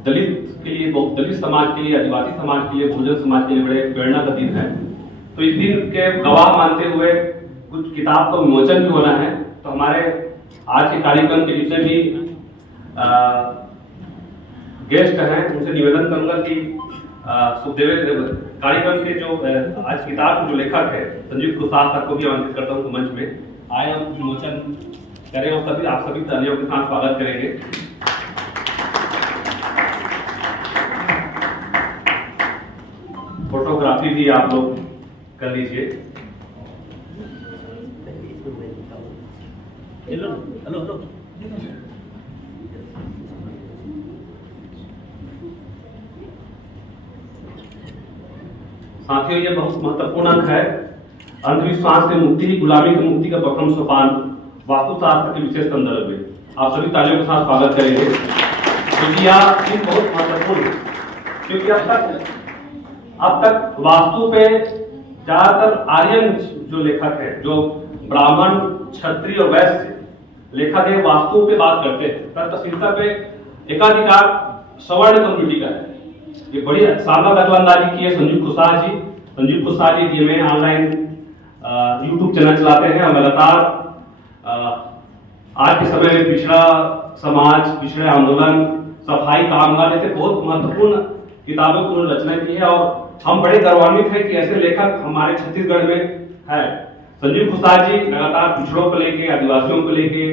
दलित समाज के लिए, आदिवासी समाज के लिए, बहुजन समाज के लिए बड़े प्रेरणा का दिन है। तो इस दिन के गवाह मानते हुए कुछ किताब का विमोचन भी होना है। तो हमारे आज के कार्यक्रम के जितने भी गेस्ट हैं उनसे निवेदन करूंगा कि सुखदेव कार्यक्रम के जो आज किताब के जो लेखक है संजीव कुशवाहा साहब को भी आमंत्रित करता हूं मंच में आए और विमोचन करें और आप सभी तालियों के साथ स्वागत करेंगे। फोटोग्राफी भी आप लोग कर लीजिए। Hello hello hello. साथियों, यह बहुत महत्वपूर्ण अंक है। अंधविश्वास से मुक्ति ही गुलामी की मुक्ति का प्रथम सोपान, वास्तुशास्त्र के विशेष संदर्भ में आप सभी तालियों के साथ स्वागत करेंगे, क्योंकि यह चीज बहुत महत्वपूर्ण है। क्योंकि अब तक वास्तु पे ज्यादातर आर्यन जो लेखक है, जो ब्राह्मण, क्षत्रिय और वैश्य लेखक है, वास्तु पे बात करते हैं। तत्शीलता पे एकाधिकार सवर्ण कम्युनिटी का है। ये बड़ी शानदार दखलंदाजी की है Sanjeev Kushwaha ji. Sanjeev Kushwaha ji DMA online YouTube channel चलाते हैं और लगातार आज के समय में पिछड़ा समाज, पिछड़े आंदोलन, सफाई कामगार जैसे बहुत महत्वपूर्ण किताबों की उन्होंने रचना की है और हम बड़े गौरवान्वित हैं कि ऐसे लेखक हमारे छत्तीसगढ़ में है। संजीव कुशवाहा जी लगातार पिछड़ों को लेके, आदिवासियों को लेके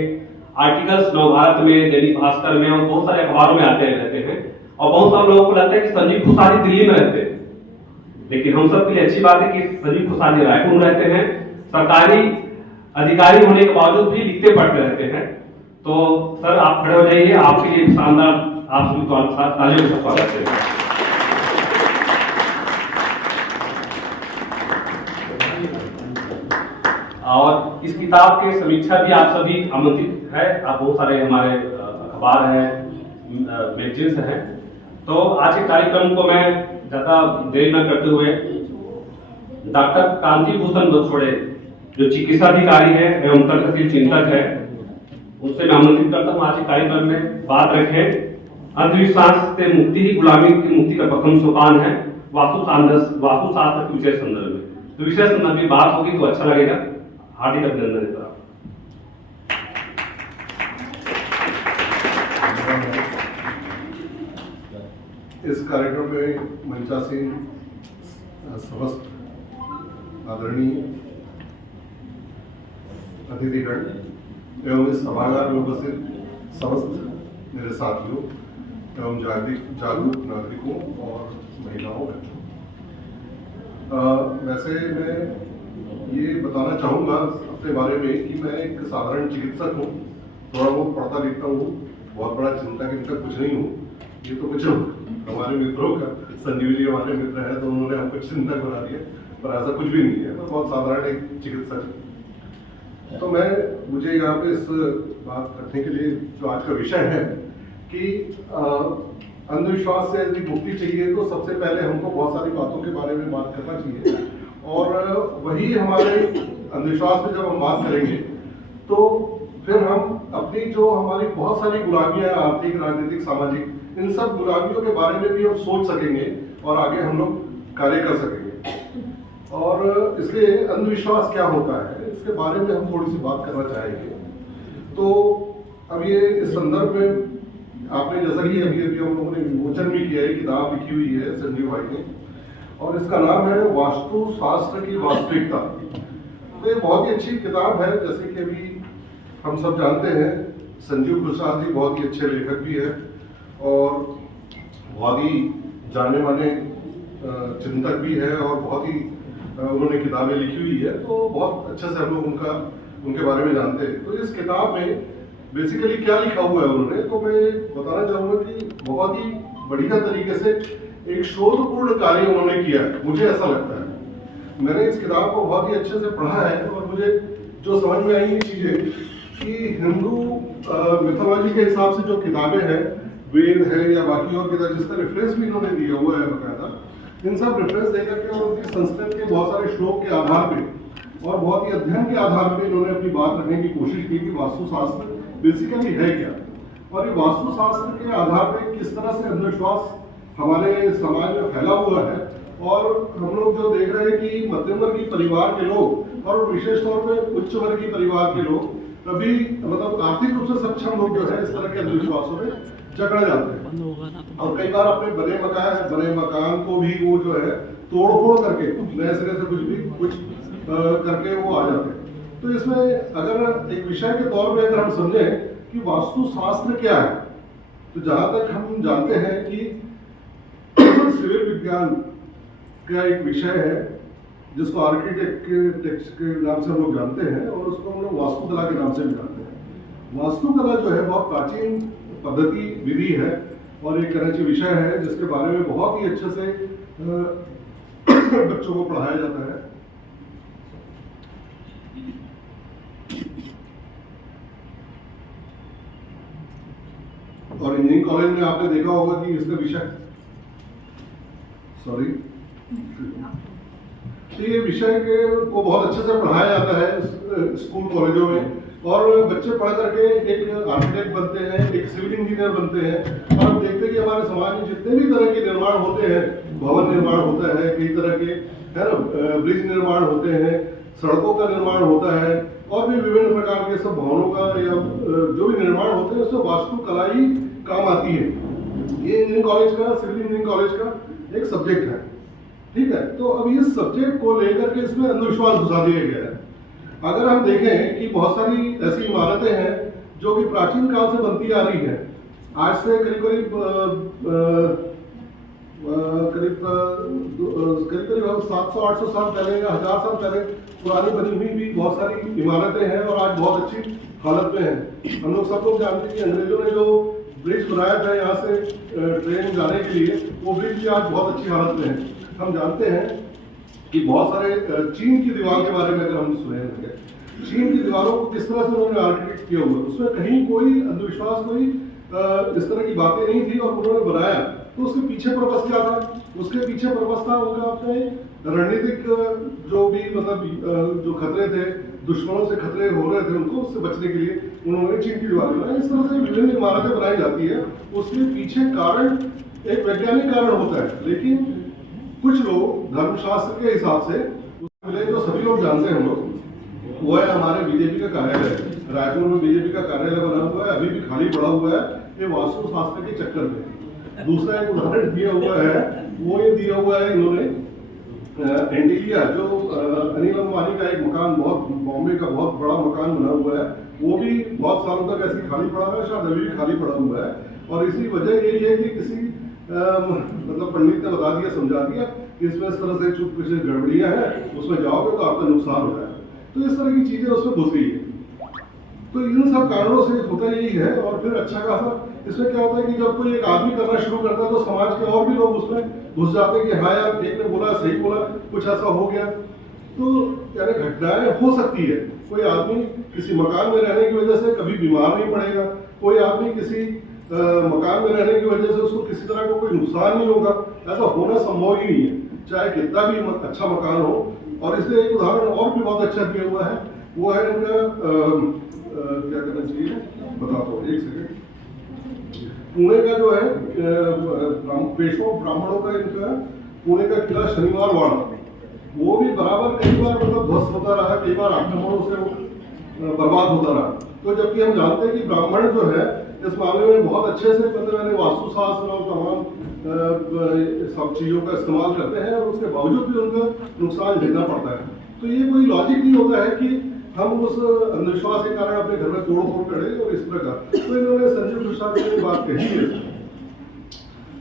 आर्टिकल्स नवभारत में, दैनिक भास्कर में और बहुत सारे अखबारों में आते रहते हैं। और बहुत सारे लोगों को लगता है कि संजीव कुशवाहा जी दिल्ली में रहते हैं, लेकिन हम सब के लिए अच्छी बात है कि संजीव कुशवाहा जी रायपुर में रहते हैं। सरकारी अधिकारी होने के बावजूद भी लिखते पढ़ते रहते हैं। तो सर आप खड़े हो जाइए, आपके लिए शानदार, आप सभी को तालियों से स्वागत करें। और इस किताब के समीक्षा भी आप सभी आमंत्रित है। आप बहुत सारे हमारे अखबार हैं, मैगजीन्स हैं। तो आज के कार्यक्रम को मैं ज्यादा देरी न करते हुए डॉक्टर कांति भूषण बछोड़े, जो चिकित्सा अधिकारी है एवं तर्कशील चिंतक है, उनसे मैं आमंत्रित करता हूँ आज के कार्यक्रम में बात रखें। अंधविश्वास से मुक्ति ही गुलामी की मुक्ति का प्रथम सोपान है, वास्तुशास्त्र के विशेष संदर्भ में। तो विशेष संदर्भ में बात होगी तो अच्छा लगेगा। हार्दिक अभिनंदन है सर। इस कार्यक्रम में मंचासीन समस्त आदरणीय अतिथिगण एवं इस सभागार में उपस्थित समस्त मेरे साथियों एवं जागरूक नागरिकों और महिलाओं, वैसे मैं ये बताना चाहूँगा अपने बारे में कि मैं एक साधारण चिकित्सक हूँ। थोड़ा बहुत पढ़ता लिखता हूँ, बहुत बड़ा चिंता के अंदर कुछ नहीं हूँ। ये तो कुछ हमारे मित्रों का, संजीव जी हमारे मित्र हैं तो उन्होंने हमको चिंतक बना दिया, पर ऐसा कुछ भी नहीं है। मैं बहुत साधारण एक चिकित्सक। तो मुझे यहाँ पे इस बात रखने के लिए जो आज का विषय है कि अंधविश्वास से यदि मुक्ति चाहिए तो सबसे पहले हमको बहुत सारी बातों के बारे में बात करना चाहिए। और वही हमारे अंधविश्वास पे जब हम बात करेंगे तो फिर हम अपनी जो हमारी बहुत सारी गुलामियां, आर्थिक, राजनीतिक, सामाजिक, इन सब गुलामियों के बारे में भी हम सोच सकेंगे और आगे हम लोग कार्य कर सकेंगे। और इसलिए अंधविश्वास क्या होता है इसके बारे में हम थोड़ी सी बात करना चाहेंगे। तो अब ये इस संदर्भ में आपने जैसा कि अभी हम लोगों ने विमोचन भी किया है, किताब लिखी हुई है संजीव भाई ने, और इसका नाम है वास्तुशास्त्र की वास्तविकता। तो ये बहुत ही अच्छी किताब है। जैसे कि अभी हम सब जानते हैं संजीव कुशवाहा जी बहुत ही अच्छे लेखक भी है और बहुत ही जाने माने चिंतक भी है और बहुत ही उन्होंने किताबें लिखी हुई है। तो बहुत अच्छे से हम लोग उनके बारे में जानते हैं। तो इस किताब में बेसिकली क्या लिखा हुआ है उन्होंने, तो मैं बताना चाहूँगा कि बहुत ही बढ़िया तरीके से एक शोधपूर्ण कार्य उन्होंने किया है, मुझे ऐसा लगता है। मैंने इस किताब को बहुत ही अच्छे से पढ़ा है और मुझे जो समझ में आई ये चीजें कि हिंदू मिथोलॉजी के हिसाब से जो किताबें हैं, वेद है या बाकी और किताब, जिसका रेफरेंस भी इन्होंने दिया हुआ है बकायदा, इन सब रेफरेंस देकर के और उनके संस्कृत के बहुत सारे श्लोक के आधार पे और बहुत ही अध्ययन के आधार पे इन्होंने अपनी बात रखने की कोशिश की कि वास्तुशास्त्र बेसिकली है क्या। और ये वास्तुशास्त्र के आधार पर किस तरह से अंधविश्वास हमारे समाज में फैला हुआ है। और हम लोग जो देख रहे हैं कि मध्यम वर्गीय परिवार के लोग और विशेष तौर पे उच्च वर्गीय परिवार के लोग कभी मतलब आर्थिक रूप से सक्षम लोग जो है इस तरह के अंधविश्वासों में जकड़ जाते हैं और कई बार अपने बने मकान को भी वो जो है तोड़ फोड़ करके नए सिरे से कुछ करके वो आ जाते हैं। तो इसमें अगर एक विषय के तौर पे अगर हम समझें कि वास्तुशास्त्र क्या है, तो जहां तक हम जानते हैं कि सिविल विज्ञान का एक विषय है जिसको आर्किटेक्ट के नाम से हम लोग जानते हैं और उसको हम लोग वास्तुकला के नाम से भी जानते हैं। वास्तुकला जो है बहुत प्राचीन पद्धति विधि है और एक तरह का विषय है जिसके बारे में बहुत ही अच्छे से बच्चों को पढ़ाया जाता है। और इंजीनियरिंग कॉलेज में आपने देखा होगा कि इसका विषय ये विषय को बहुत अच्छे से पढ़ाया जाता है स्कूल कॉलेजों में और बच्चे पढ़ करके एक आर्किटेक्ट बनते हैं, एक सिविल इंजीनियर बनते हैं। और हम देखते हैं कि हमारे समाज में जितने भी तरह के निर्माण होते हैं, भवन निर्माण होता है, कई तरह के है ना ब्रिज निर्माण होते हैं, सड़कों का निर्माण होता है और भी विभिन्न प्रकार के सब भवनों का या जो भी निर्माण होते हैं उसमें वास्तुकला ही काम आती है। ये इंजीनियरिंग कॉलेज का, सिविल इंजीनियरिंग कॉलेज का एक सब्जेक्ट है, ठीक है। तो अब इस सब्जेक्ट को लेकर के इसमें अंधविश्वास घुसा दिया गया है। अगर हम देखें कि बहुत सारी ऐसी इमारतें हैं जो कि प्राचीन काल से बनती आ रही है, आज से करीब 700-800 साल पहले या 1000 साल पहले पुरानी बनी हुई भी बहुत सारी इमारतें हैं और आज बहुत अच्छी हालत में हैं। हम लोग सब लोग जानते हैं कि अंग्रेजों ने जो ब्रिज बनाया था यहाँ से ट्रेन जाने के लिए, वो ब्रिज भी आज बहुत अच्छी हालत में है। हम जानते हैं कि बहुत सारे चीन की दीवार के बारे में अगर हम सुने हैं, चीन की दीवारों को किस तरह से उन्होंने आर्किटेक्ट किया हुआ, उसमें कहीं कोई अंधविश्वास, कोई इस तरह की बातें नहीं थी और उन्होंने बनाया। तो उसके पीछे पर्पस क्या था? उसके पीछे पर्पस था उनका अपने रणनीतिक जो भी मतलब जो खतरे थे, दुश्मनों से खतरे हो रहे थे, उनको उससे बचने के लिए उन्होंने चीन की दीवार बनाई। इस तरह से विभिन्न इमारतें बनाई जाती है। उसके पीछे कारण एक वैज्ञानिक कारण होता है, लेकिन कुछ लोग धर्मशास्त्र के हिसाब से जो सभी लोग जानते हैं हम लोग, वो है हमारे बीजेपी का कार्यालय। रायपुर में बीजेपी का कार्यालय बना हुआ है, अभी भी खाली पड़ा हुआ है, ये वास्तुशास्त्र के चक्कर में। दूसरा एक उदाहरण दिया हुआ है, वो ये दिया हुआ है इन्होंने एंटीलिया, जो अनिल अंबानी का एक मकान, बहुत बॉम्बे का बहुत बड़ा मकान बना हुआ है, वो भी बहुत सालों तक ऐसे खाली पड़ा हुआ है, शायद अभी भी खाली पड़ा हुआ है। और इसी वजह यही है कि किसी मतलब पंडित ने बता दिया, समझा दिया कि इसमें इस तरह से कुछ गड़बड़ियां हैं, उसमें जाओगे तो आपका नुकसान हो जाएगा। तो इस तरह की चीजें उसमें घुस गई है। तो इन सब कारणों से होता यही है। और फिर अच्छा खासा इसमें क्या होता है कि जब कोई एक आदमी करना शुरू करता है तो समाज के और भी लोग उसमें घुस जाते हैं कि हाँ यार, एक ने बोला सही बोला, कुछ ऐसा हो गया। तो यानी घटनाएं हो सकती है। कोई आदमी किसी मकान में रहने की वजह से कभी बीमार नहीं पड़ेगा, कोई आदमी किसी मकान में रहने की वजह से उसको किसी तरह का कोई नुकसान नहीं होगा, ऐसा होना संभव ही नहीं है, चाहे कितना भी अच्छा मकान हो। और इसलिए एक उदाहरण और भी बहुत अच्छा दिया हुआ है, वो है इनका क्या करना चाहिए बताता हूँ, एक सेकेंड। पुणे का जो है पेशवा ब्राह्मणों का इनका पुणे का किला शनिवार वाड़ा, वो भी बराबर कई बार मतलब ध्वस्त होता रहा, कई बार आक्रमणों से बर्बाद होता रहा। तो जबकि हम जानते हैं कि ब्राह्मण जो है इस मामले में बहुत अच्छे से मतलब वास्तुशास्त्र और तमाम सब चीजों का इस्तेमाल करते हैं और उसके बावजूद भी उनका नुकसान झेलना पड़ता है। तो ये कोई लॉजिक नहीं होता है कि हम उस अंधविश्वास के कारण अपने घर में तोड़ फोड़ करें और इस प्रकार। तो इन्होंने संजीव प्रसाद की बात कही है।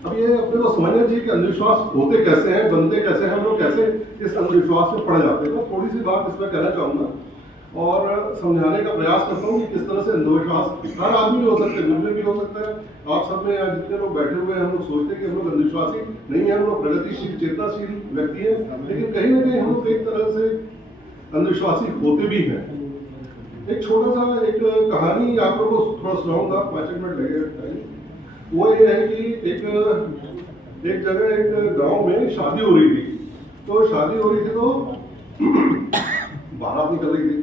अब ये अपने को समझना चाहिए कि अंधविश्वास होते कैसे हैं, बनते कैसे हैं, हम लोग कैसे इस अंधविश्वास में पड़ जाते हैं। तो थोड़ी सी बात इसमें कहना चाहूंगा और समझाने का प्रयास करता हूँ कि किस तरह से अंधविश्वास हर आदमी हो सकता है, मुझे भी हो सकता है, आप सब में यहाँ जितने लोग बैठे हुए हैं, हम लोग सोचते हैं कि हम लोग अंधविश्वासी नहीं है, हम लोग प्रगतिशील चेतनाशील व्यक्ति हैं, लेकिन कहीं ना कहीं हम लोग एक तरह से अंधविश्वासी होते भी हैं। एक छोटा सा एक कहानी आप लोगों को थोड़ा सुनाऊंगा, 5 मिनट लगेगा। वो ये है कि एक जगह एक गांव में शादी हो रही थी। तो शादी हो रही थी तो बारात निकल रही थी।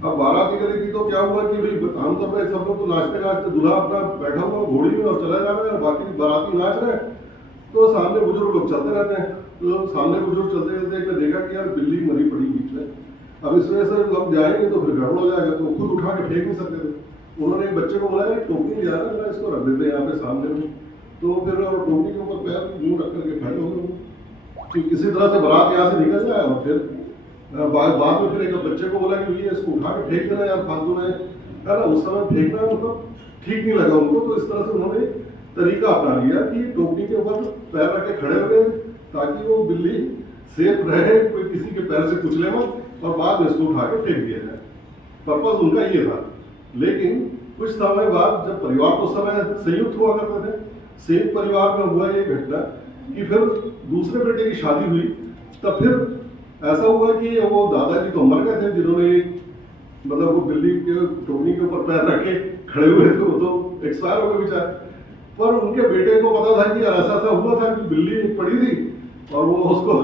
अब बारात निकली थी तो क्या हुआ कि भाई हम सब लोग तो नाचते नाचते दूल्हा अपना बैठा हुआ घोड़ी में और चला जा रहा है, बाकी बाराती नाच रहे हैं, तो सामने बुजुर्ग लोग चलते रहते हैं। तो सामने बुजुर्ग चलते चलते एक ने देखा कि यार बिल्ली मरी पड़ी बीच में, अब इस वजह से लोग जाएंगे तो फिर गड़बड़ हो जाएगा, तो खुद उठा के फेंक नहीं सकते थे। उन्होंने एक बच्चे को बोला टोकरी ले जाना, मैं इसको रख देते हैं यहाँ पे सामने में, तो फिर टोकरी के ऊपर पैर मुंह रख करके खड़े हो गए कि किसी तरह से बारात यहाँ से निकल जाए। और फिर बाद में फिर एक बच्चे को बोला कि भैया इसको उठा के फेंक देना यार, फालतू में है ना, उस समय फेंकना मतलब ठीक नहीं लगा उनको, तो इस तरह से उन्होंने तरीका अपना लिया कि टोकरी के ऊपर पैर रख के खड़े हो गए ताकि वो बिल्ली सेफ रहे, कोई किसी के पैर से कुचले मत और बाद में इसको उठा के फेंक दिया जाए। पर्पस उनका ये था। लेकिन कुछ समय बाद जब परिवार तो उस समय संयुक्त हुआ करते थे, संयुक्त परिवार में हुआ ये घटना कि फिर दूसरे बेटे की शादी हुई, तब फिर ऐसा हुआ कि वो दादाजी तो मर गए थे जिन्होंने मतलब वो बिल्ली के टोकरी के ऊपर पैर रखे खड़े हुए थे, वो तो एक्सपायर हो गए बेचारे। पर उनके बेटे को पता था कि ऐसा ऐसा हुआ था कि बिल्ली पड़ी थी और वो उसको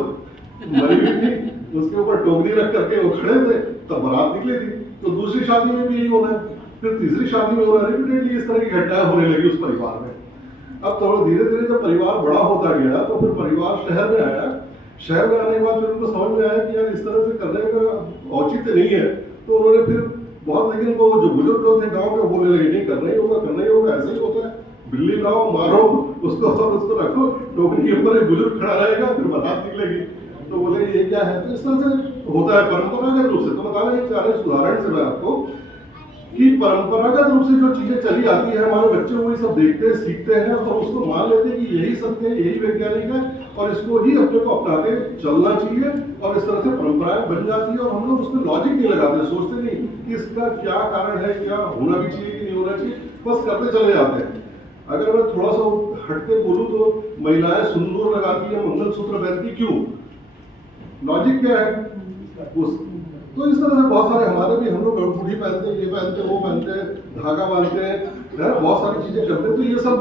मरी हुई थी, उसके ऊपर टोकरी रख करके वो खड़े थे, तब बारात निकली थी। तो दूसरी शादी में भी यही होना है, फिर तीसरी शादी में होना, रिपीटेडली इस तरह की घटनाएं होने लगी उस परिवार में। अब थोड़ा धीरे धीरे जब परिवार बड़ा होता गया तो फिर परिवार शहर में आया। शहर में आने के बाद फिर उनको समझ में आया कि यार इस तरह से करने का औचित्य नहीं है, तो उन्होंने फिर बहुत, लेकिन वो जो बुजुर्ग लोग थे गाँव के बोलने लगे नहीं करना ही होगा, ऐसा ही होता है, बिल्ली लाओ मारो उसको रखो टोकरी के ऊपर, एक बुजुर्ग खड़ा रहेगा फिर बारात निकलेगी। तो बोले ये क्या है, तो इस तरह से होता है परंपरागत रूप से। तो बताना चाह रहे उदाहरण से मैं आपको कि परंपरागत रूप से जो चीजें चली आती है, हमारे बच्चे वही सब देखते हैं, सीखते हैं और उसको मान लेते हैं कि यही सत्य है, यही वैज्ञानिक है और इसको ही अपने को अपनाते चलना चाहिए और इस तरह से परंपराएं बन जाती है। और हम लोग उसमें लॉजिक नहीं लगाते, सोचते नहीं कि इसका क्या कारण है, क्या होना भी चाहिए कि नहीं होना चाहिए, बस करते चले जाते हैं। अगर मैं थोड़ा सा हटके बोलूं तो महिलाएं सिंदूर लगाती है, मंगलसूत्र पहनती, क्यों, लॉजिक क्या है उस, तो इस तरह से बहुत सारे हमारे भी, हम लोग अंगूठी पहनते हैं, ये पहनते हैं, वो पहनते हैं, धागा बांधते हैं, बहुत सारी चीजें करते हैं, तो ये सब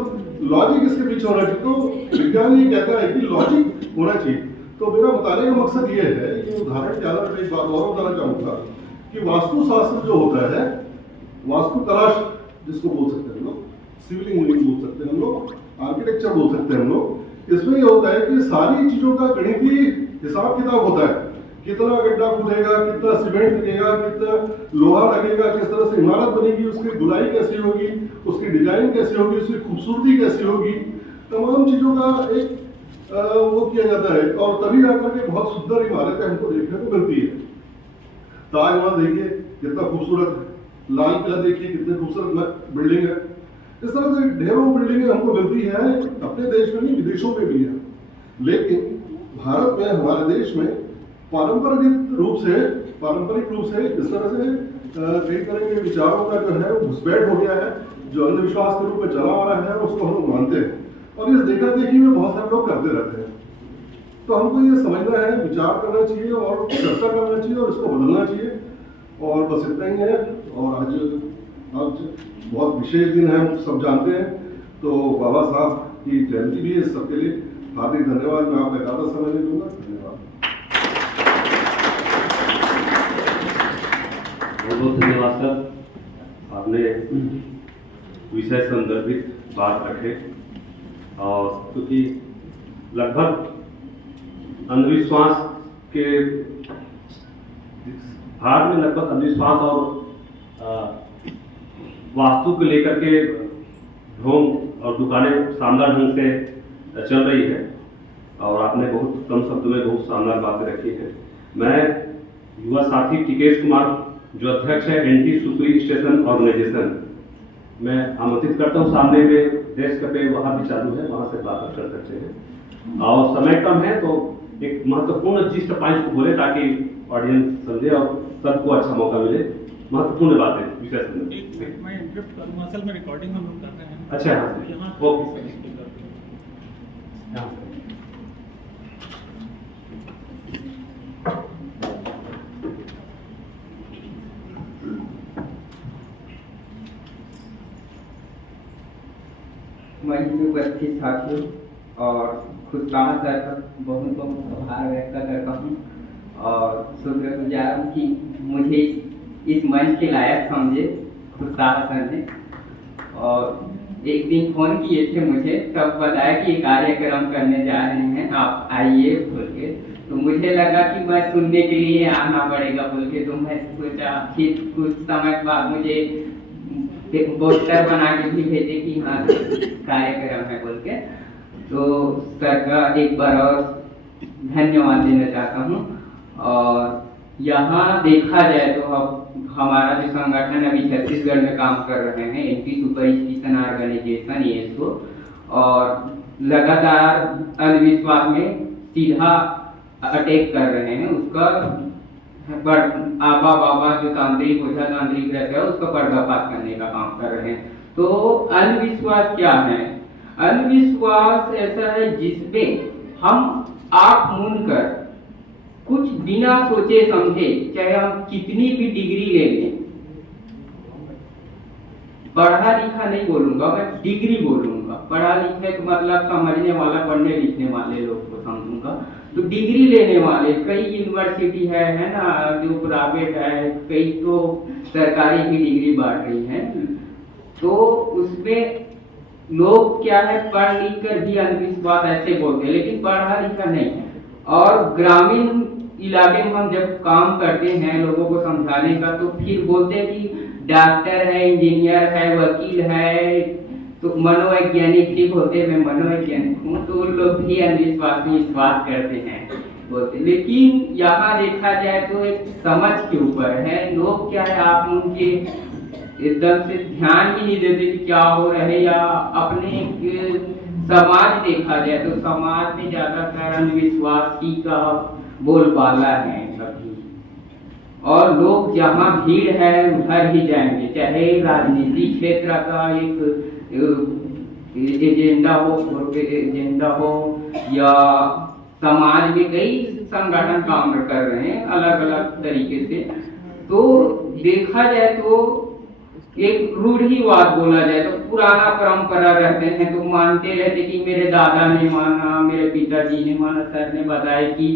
लॉजिक इसके पीछे होना चाहिए। तो विज्ञान ये कहता है कि लॉजिक होना चाहिए। तो मेरा बताने का मकसद ये है, ये उदाहरण के आधार पर एक बात और बताना चाहूंगा कि वास्तुशास्त्र जो होता है, वास्तुकला जिसको बोल सकते हैं हम लोग, सिविल इंजीनियरिंग बोल सकते हैं हम लोग, आर्किटेक्चर बोल सकते हैं हम लोग, इसमें ये होता है कि सारी चीजों का गणितीय हिसाब किताब होता है, कितना गड्ढा खुदेगा, कितना सीमेंट लगेगा, कितना लोहा लगेगा, किस तरह से इमारत बनेगी, उसकी गुलाई कैसी होगी, उसकी डिजाइन कैसी होगी, उसकी खूबसूरती कैसी होगी, तमाम चीजों का एक वो किया जाता है और तभी जाकर के बहुत सुंदर इमारतें हमको देखने को मिलती है। ताजमहल देखिए कितना खूबसूरत है, लाल किला देखिए कितने खूबसूरत बिल्डिंग है, इस तरह से ढेरों बिल्डिंगें हमको मिलती है, अपने देश में नहीं विदेशों में भी है। लेकिन भारत में, हमारे देश में पारंपरिक रूप से इस तरह से कई तरह के विचारों का जो है घुसपैठ हो गया है, जो अंधविश्वास के रूप में चला आ रहा है, उसको हम लोग मानते हैं और इस देखा देखी में बहुत सारे लोग करते रहते हैं। तो हमको ये समझना है, विचार करना चाहिए और चर्चा करना चाहिए और इसको बदलना चाहिए, और बस इतना ही है। और आज बहुत विशेष दिन है, हम सब जानते हैं, तो बाबा साहब की जयंती भी है, इस सबके लिए हार्दिक धन्यवाद। मैं आपका ज़्यादा समय नहीं दूंगा, धन्यवाद। बहुत बहुत धन्यवाद सर, आपने विषय संदर्भित बात रखे और क्योंकि लगभग अंधविश्वास के भारत में लगभग अंधविश्वास और वास्तु को लेकर के ढोंग और दुकानें शानदार ढंग से चल रही है और आपने बहुत कम शब्दों में बहुत शानदार बातें रखी है। मैं युवा साथी टिकेश कुमार जो अध्यक्ष है एंटी सुपरी स्टेशन ऑर्गेनाइजेशन, मैं आमंत्रित करता हूँ सामने में डेस्क पे, वहाँ भी चालू है, वहाँ से बात कर सकते हैं और समय कम है तो एक महत्वपूर्ण जिस्ट पॉइंट को बोले ताकि ऑडियंस समझे और सबको अच्छा मौका मिले। महत्वपूर्ण बात है विषय मैं इंटरप्ट करूंगा, असल में रिकॉर्डिंग हम लोग कर रहे हैं। अच्छा हाँ यहाँ ओके मंच में उपस्थित साथियों और खुशकामा सर का बहुत बहुत आभार व्यक्त करता हूँ और शुक्रगुजार हूँ कि मुझे इस मंच के लायक समझे खुशहाल सर ने। और एक दिन फोन किए थे मुझे, तब बताया कि ये कार्यक्रम करने जा रहे हैं, आप आइए बोल के। तो मुझे लगा कि मैं सुनने के लिए आना पड़ेगा बोल के, तो मैं सोचा। फिर कुछ समय बाद मुझे पोस्टर बना के भी भेजे कि हाँ कार्यक्रम है बोल के। तो सर का एक बार और धन्यवाद देना चाहता हूँ। और यहाँ देखा जाए तो अब हमारा जो संगठन अभी छत्तीसगढ़ में काम कर रहे हैं, MP super station organization ESO, और लगातार अंधविश्वास में सीधा अटैक कर रहे हैं। उसका आबा बाबा जो तांत्रिक ओझा तांत्रिक रहता है उसका पर्दाफाश करने का काम कर रहे हैं। तो अंधविश्वास क्या है? अंधविश्वास ऐसा है जिसमें हम आंख मूंद कर कुछ बिना सोचे समझे, चाहे हम कितनी भी डिग्री ले लें, पढ़ा लिखा नहीं बोलूंगा मैं, डिग्री बोलूंगा। पढ़ा लिखा तो मतलब समझने वाला, पढ़ने लिखने वाले लोग को समझूंगा। तो डिग्री लेने वाले कई यूनिवर्सिटी है ना, जो प्राइवेट है, कई तो सरकारी भी डिग्री बांट रही है। तो उसमें लोग क्या है, पढ़ लिख कर भी अंधविश्वास ऐसे बोलते हैं, लेकिन पढ़ा लिखा नहीं है। और ग्रामीण इलाके में हम जब काम करते हैं लोगों को समझाने का, तो फिर बोलते हैं कि डॉक्टर है, इंजीनियर है, वकील है, तो मनोवैज्ञानिक ठीक होते, मैं मनोवैज्ञानिक हूँ, तो लोग भी अंधविश्वास में विश्वास करते हैं बोलते। लेकिन यहाँ देखा जाए तो एक समझ के ऊपर है। लोग क्या है, आप उनके एकदम से ध्यान ही नहीं देते कि क्या हो रहा है। या अपने समाज देखा जाए तो समाज में ज्यादातर अंधविश्वास ही का बोलबाला है कभी। और लोग जहाँ भीड़ है उधर ही जाएंगे, चाहे राजनीतिक क्षेत्र का एक एजेंडा हो या समाज में कई संगठन काम कर रहे हैं अलग अलग तरीके से। तो देखा जाए तो एक रूढ़िवाद बोला जाए तो पुराना परंपरा रहते हैं, तो मानते रहते कि मेरे दादा ने माना, मेरे पिताजी ने माना। सर ने बताया कि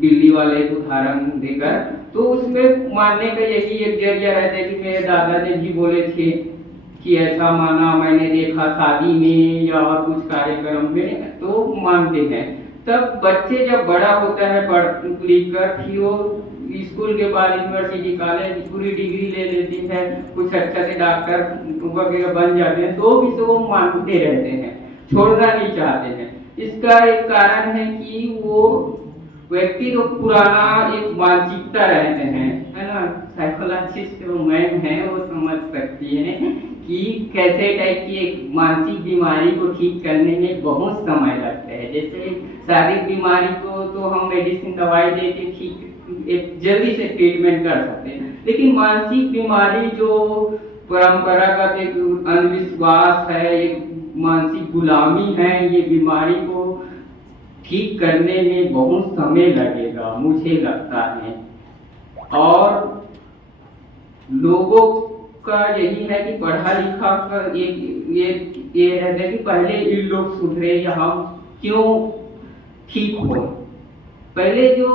दिल्ली वाले एक उदाहरण देकर, तो उसमें मानने का यही एक जरिया रहता है कि मेरे दादा ने भी बोले थे कि ऐसा माना, मैंने देखा शादी में या कुछ कार्यक्रम में, तो मानते हैं। तब बच्चे जब बड़ा होता है पढ़ लिख कर, फिर वो स्कूल के बाद यूनिवर्सिटी कॉलेज पूरी डिग्री ले लेती है, कुछ अच्छा से डॉक्टर वगैरह बन जाते हैं, तो भी तो मानते रहते हैं, छोड़ना नहीं चाहते हैं। इसका एक कारण है कि वो व्यक्ति तो पुराना एक मानसिकता रहते हैं, है ना। साइकोलॉजिस्ट जो मैम है वो समझ सकती है कि कैसे टाइप की एक मानसिक बीमारी को ठीक करने में बहुत समय लगता है। जैसे शारीरिक बीमारी को तो हम मेडिसिन दवाई दे के ठीक एक जल्दी से ट्रीटमेंट कर सकते हैं, लेकिन मानसिक बीमारी जो परंपरागत एक अंधविश्वास है, एक मानसिक गुलामी है, ये बीमारी को ठीक करने में बहुत समय लगेगा मुझे लगता है। और लोगों का यही है कि पढ़ा लिखा का ये रहता है कि पहले ये लोग सुधरे या हम क्यों ठीक हो। पहले जो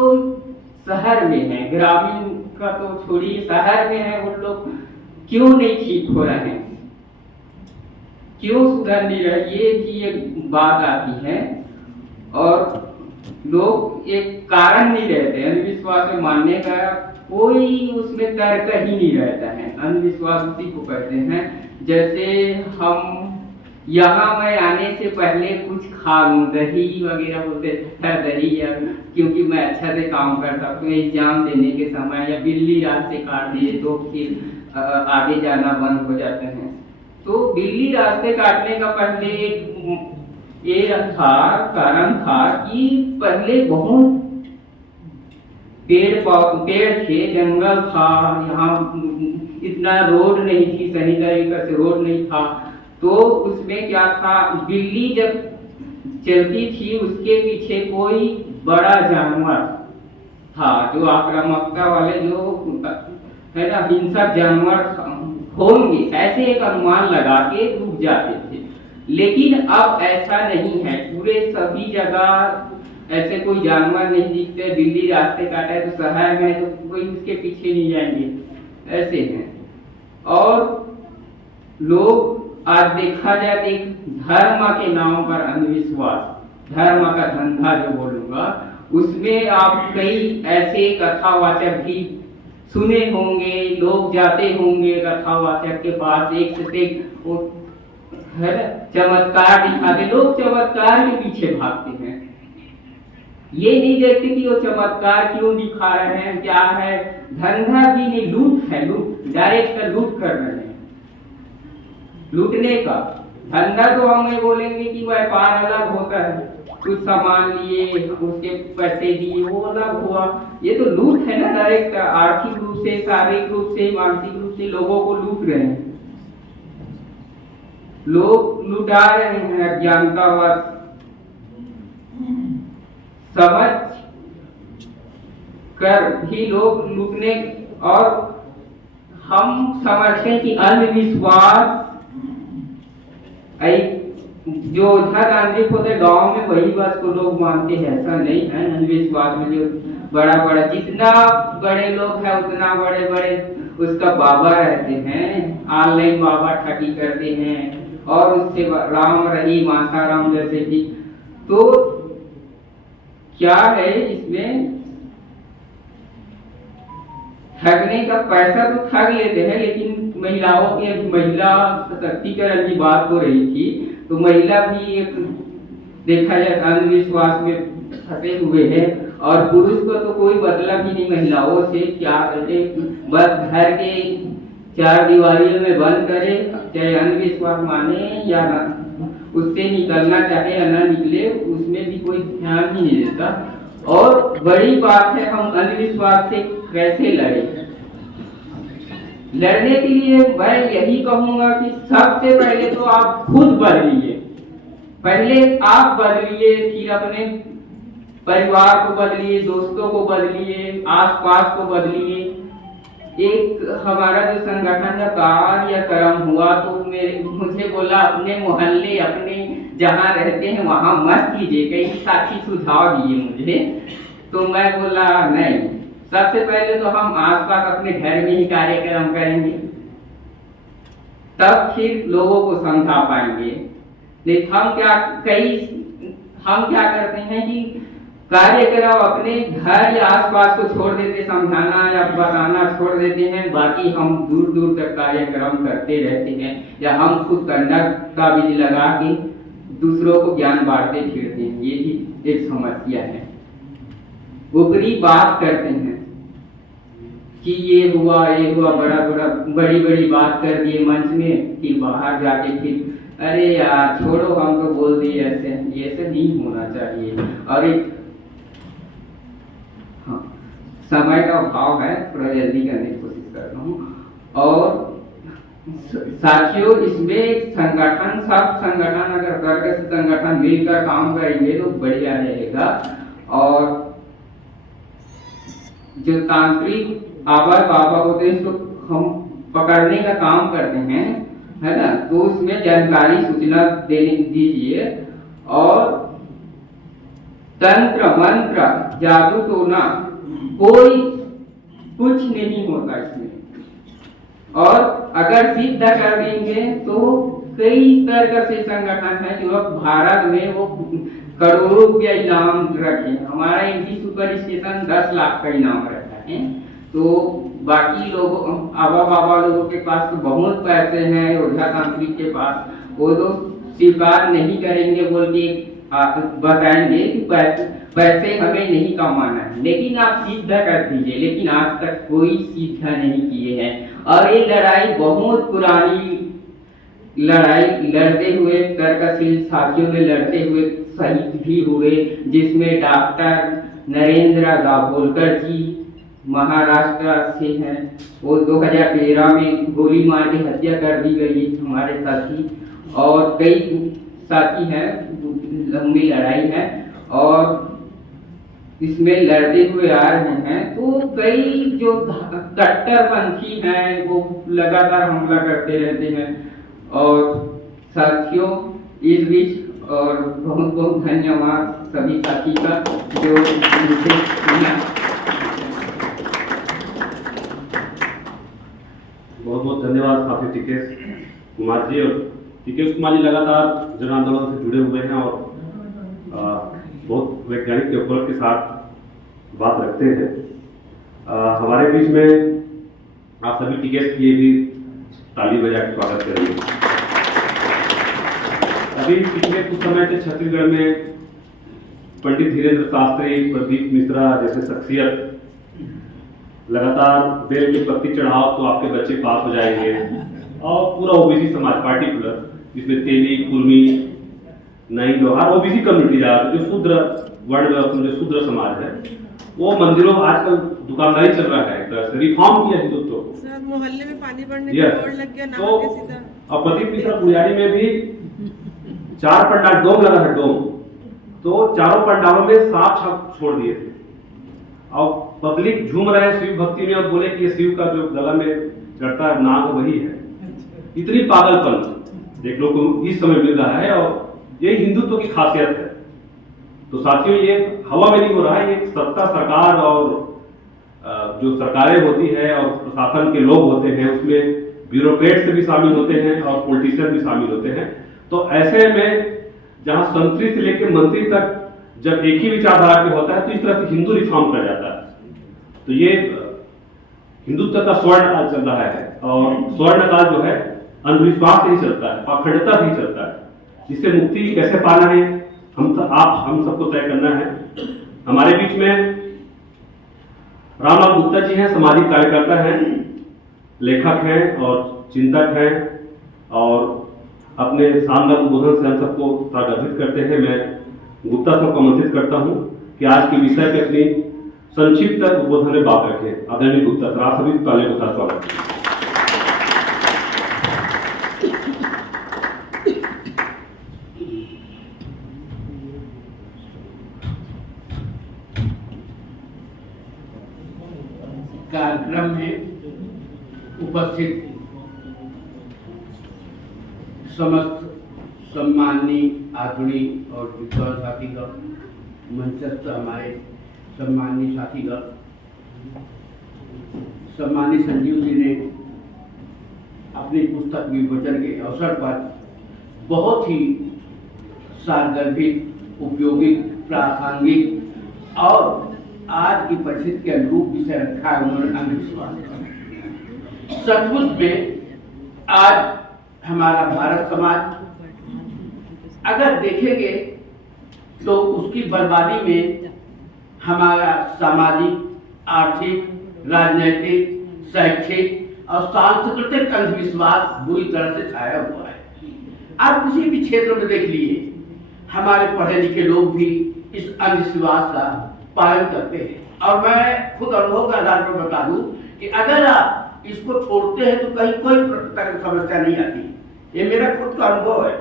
शहर में है, ग्रामीण का तो छोड़िए, शहर में है, वो लोग क्यों नहीं ठीक हो रहे हैं, क्यों सुधर नहीं रहे, ये भी एक बात आती है। और लोग एक कारण नहीं रहते, अंधविश्वास में मानने का कोई उसमें तर्क ही नहीं रहता है। अंधविश्वास उसी को कहते हैं। जैसे हम यहाँ मैं आने से पहले कुछ खा लूँ, दही वगैरह बोलते हैं, दही, या क्योंकि मैं अच्छा से काम कर सकता हूँ, एग्जाम देने के समय, या बिल्ली रास्ते काट दिए तो फिर आगे जाना बंद हो जाते हैं। तो बिल्ली रास्ते काटने का पहले ये कारण था कि पहले बहुत पेड़ थे, जंगल था, यहाँ इतना रोड नहीं थी, सही तरीके से रोड नहीं था। तो उसमें क्या था, बिल्ली जब चलती थी उसके पीछे कोई बड़ा जानवर था जो आक्रामकता वाले, जो है ना, हिंसक जानवर होंगे, ऐसे एक अनुमान लगा के रुक जाते थे। लेकिन अब ऐसा नहीं है, पूरे सभी जगह ऐसे कोई जानवर नहीं दिखते। बिल्ली रास्ते काटा है तो शहर में तो कोई उसके पीछे नहीं जाएंगे, ऐसे हैं। और लोग आज देखा जाए एक धर्म के नाम पर अंधविश्वास, धर्म का धंधा जो बोलूंगा, उसमें आप कई ऐसे कथावाचक भी सुने होंगे, लोग जाते होंगे कथावाचक के पास, एक से एक वो है चमत्कार दिखाते, लोग चमत्कार के पीछे भागते हैं, ये नहीं देखते कि वो चमत्कार क्यों दिखा रहे हैं, क्या है, धंधा भी नहीं, लूट है, लूट, डायरेक्ट लूट कर रहे हैं, लूटने का धंधा। तो हम बोलेंगे कि व्यापार अलग होता है, कुछ सामान लिए उसके पैसे दिए वो अलग हुआ, ये तो लूट है ना, डायरेक्ट आर्थिक रूप से, शारीरिक रूप से, मानसिक रूप से लोगों को लूट रहे हैं, लोग लुटा रहे हैं अज्ञानतावश, समझ कर भी लोग लूटने। और हम समझते हैं कि अंधविश्वास जो ओझा तांत्रिक होते गांव में वही बात को लोग मानते हैं, ऐसा नहीं है। अंधविश्वास में जो बड़ा बड़ा जितना बड़े लोग हैं उतना बड़े बड़े उसका बाबा रहते हैं, ऑनलाइन बाबा ठगी करते हैं, और उससे राम रही माता राम जैसे भी। तो क्या है इसमें, ठगने का पैसा तो ठग लेते हैं, लेकिन महिलाओं के, महिला सशक्तिकरण की बात हो रही थी, तो महिला भी एक देखा जाए अंधविश्वास में फंसे हुए हैं, और पुरुष को तो कोई मतलब ही नहीं महिलाओं से, क्या करे, बस घर के चार दीवारियों में बंद करे, चाहे अंधविश्वास माने या उससे निकलना चाहे या न निकले, उसमें भी कोई ध्यान ही नहीं देता। और बड़ी बात है, हम अंधविश्वास से कैसे लड़े। लड़ने के लिए मैं यही कहूंगा कि सबसे पहले तो आप खुद बदलिए, पहले आप बदलिए, फिर अपने परिवार को बदलिए, दोस्तों को बदलिए, आसपास को बदलिए। एक हमारा जो संगठन का कार्य या कर्म हुआ तो मुझे बोला अपने मोहल्ले, अपने जहाँ रहते हैं वहां मत कीजिए, कई साथी सुझाव दिए मुझे, तो मैं बोला नहीं, सबसे पहले तो हम आसपास अपने घर में ही कार्यक्रम करेंगे, तब फिर लोगों को समझा पाएंगे। लेकिन हम क्या करते हैं कि कार्यक्रम अपने घर या आसपास को छोड़ देते, समझाना या बताना छोड़ देते हैं, बाकी हम दूर दूर तक कार्यक्रम करते रहते हैं, या हम खुद कंडक्ट का बीज लगा के दूसरों को ज्ञान बांटते फिरते हैं। ये भी एक समस्या है। ऊपरी बात करते हैं कि ये हुआ बड़ी बड़ी बात कर दिए मंच में, फिर बाहर जाके फिर अरे यार छोड़ो, हम तो बोल दिए ऐसे, ये ऐसे नहीं होना चाहिए। और एक समय का अभाव है, थोड़ा जल्दी करने की कोशिश कर रहा हूँ। और साथियों, इसमें संगठन, सब संगठन अगर करके संगठन मिलकर काम करेंगे तो बढ़िया रहेगा। और जो तांत्रिक आवाज बाबा होते हैं इसको हम पकड़ने का काम करते हैं, है ना, तो उसमें जानकारी सूचना देने दीजिए। और तंत्र मंत्र जादू टोना कोई कुछ नहीं होता इसमें। और अगर सिद्ध कर देंगे तो कई तरह से संगठन है जो अब भारत में वो करोड़ों रुपया इनाम रखे। हमारा एमपी सुपर स्टेशन 10 लाख का इनाम रखा है। तो बाकी लोगों, आबा बाबा लोगों के पास तो बहुत पैसे हैं, ओझा तांत्रिक के पास, वो तो स्वीकार नहीं करेंगे, बोल के बताएंगे कि पैसे हमें नहीं कमाना है, लेकिन आप सिद्ध कर दीजिए। लेकिन आज तक कोई सिद्ध नहीं किए हैं। और ये लड़ाई बहुत पुरानी लड़ाई लड़ते हुए, कर्कशील साथियों में लड़ते हुए शहीद भी हुए, जिसमें डॉक्टर नरेंद्र दाभोलकर जी महाराष्ट्र से हैं। वो 2013 में गोली मार के हत्या कर दी गई हमारे साथी, और कई साथी हैं, लंबी लड़ाई है और इसमें लड़ते हुए आ रहे हैं। तो कई जो कट्टरपंथी हैं वो लगातार हमला करते रहते हैं। और साथियों, इस बीच और बहुत बहुत धन्यवाद सभी साथी का जो मुझे साथी टीकेश कुमार जी। और टीकेश कुमार जी लगातार जन आंदोलन से जुड़े हुए हैं और बहुत वैज्ञानिक अप्रोच के साथ बात रखते हैं। हमारे बीच में आप सभी टीकेश की भी ताली बजा के स्वागत करेंगे। अभी पिछले कुछ समय से छत्तीसगढ़ में पंडित धीरेन्द्र शास्त्री, प्रदीप मिश्रा जैसे शख्सियत लगातार बेल की पत्ती चढ़ाओ तो आपके बच्चे पास हो जाएंगे, और पूरा ओबीसी समाज पार्टिकुलर, जिसमें तेली, कुर्मी, नई, लोहार, ओबीसी कम्युनिटी जो शूद्र वर्ण, जो शूद्र समाज है, वो मंदिरों में आजकल दुकानदारी चल रहा है, एक तरह से रिफॉर्म किया हिंदुत्व को। सर मोहल्ले में पानी बढ़ने का बोर्ड लग गया, नाम के सीधा। और प्रदीप मिश्रा पुजारी में भी 4 पंडाल डोम लगा है, डोम, तो चारों पंडालों में सांप छाप छोड़ दिए थे, और पब्लिक झूम रहे हैं शिव भक्ति में और बोले कि ये शिव का जो गला में चढ़ता है नाग वही है। इतनी पागलपन देख लो को इस समय मिल रहा है, और यही हिंदुत्व की खासियत है। तो साथियों, ये हवा में नहीं हो रहा है, ये सत्ता, सरकार और जो सरकारें होती है और प्रशासन के लोग होते हैं, उसमें ब्यूरोक्रेट्स भी शामिल होते हैं और पॉलिटिशियन भी शामिल होते हैं। तो ऐसे में जहां संतरी से लेकर मंत्री तक जब एक ही विचारधारा के होता है, तो इस तरह से हिंदू रिफॉर्म कर जाता है। तो ये हिंदुत्व का स्वर्ण काल चल रहा है, और स्वर्ण काल जो है अंधविश्वास से ही चलता है, पाखंडता से ही चलता है। जिससे मुक्ति कैसे पाना है, हम सबको तय करना है। हमारे बीच में रामलाल गुप्ता जी हैं, सामाजिक कार्यकर्ता हैं, लेखक हैं और चिंतक हैं, और अपने शानदार उद्बोधन से हम सबको स्वागत करते हैं। मैं गुप्ता साहब को आमंत्रित करता हूं कि आज के विषय पे अपनी संक्षिप्त उद्बोधन में बात रखें। आदरणीय गुप्ता सर, आप सभी तालियों के साथ स्वागत है। कार्यक्रम में उपस्थित समस्त सम्माननीय आदरणीय और विद्वान साथीगण, मंचस्थ हमारे सम्माननीय साथीगण, सम्माननीय संजीव जी ने अपनी पुस्तक विमोचन के अवसर पर बहुत ही सार्वजनिक, उपयोगी, प्रासंगिक और आज की परिस्थिति के अनुरूप विषय रखा है उन्होंने, अंधविश्वास। सचमुच में आज हमारा भारत समाज अगर देखेंगे तो उसकी बर्बादी में हमारा सामाजिक, आर्थिक, राजनीतिक, शैक्षिक और सांस्कृतिक अंधविश्वास बुरी तरह से छाया हुआ है। आप किसी भी क्षेत्र में देख लीजिए, हमारे पढ़े लिखे लोग भी इस अंधविश्वास का पालन करते हैं। और मैं खुद अनुभव के आधार पर बता दूं कि अगर आप इसको छोड़ते हैं तो कहीं कोई समस्या नहीं आती। ये मेरा खुद का अनुभव है।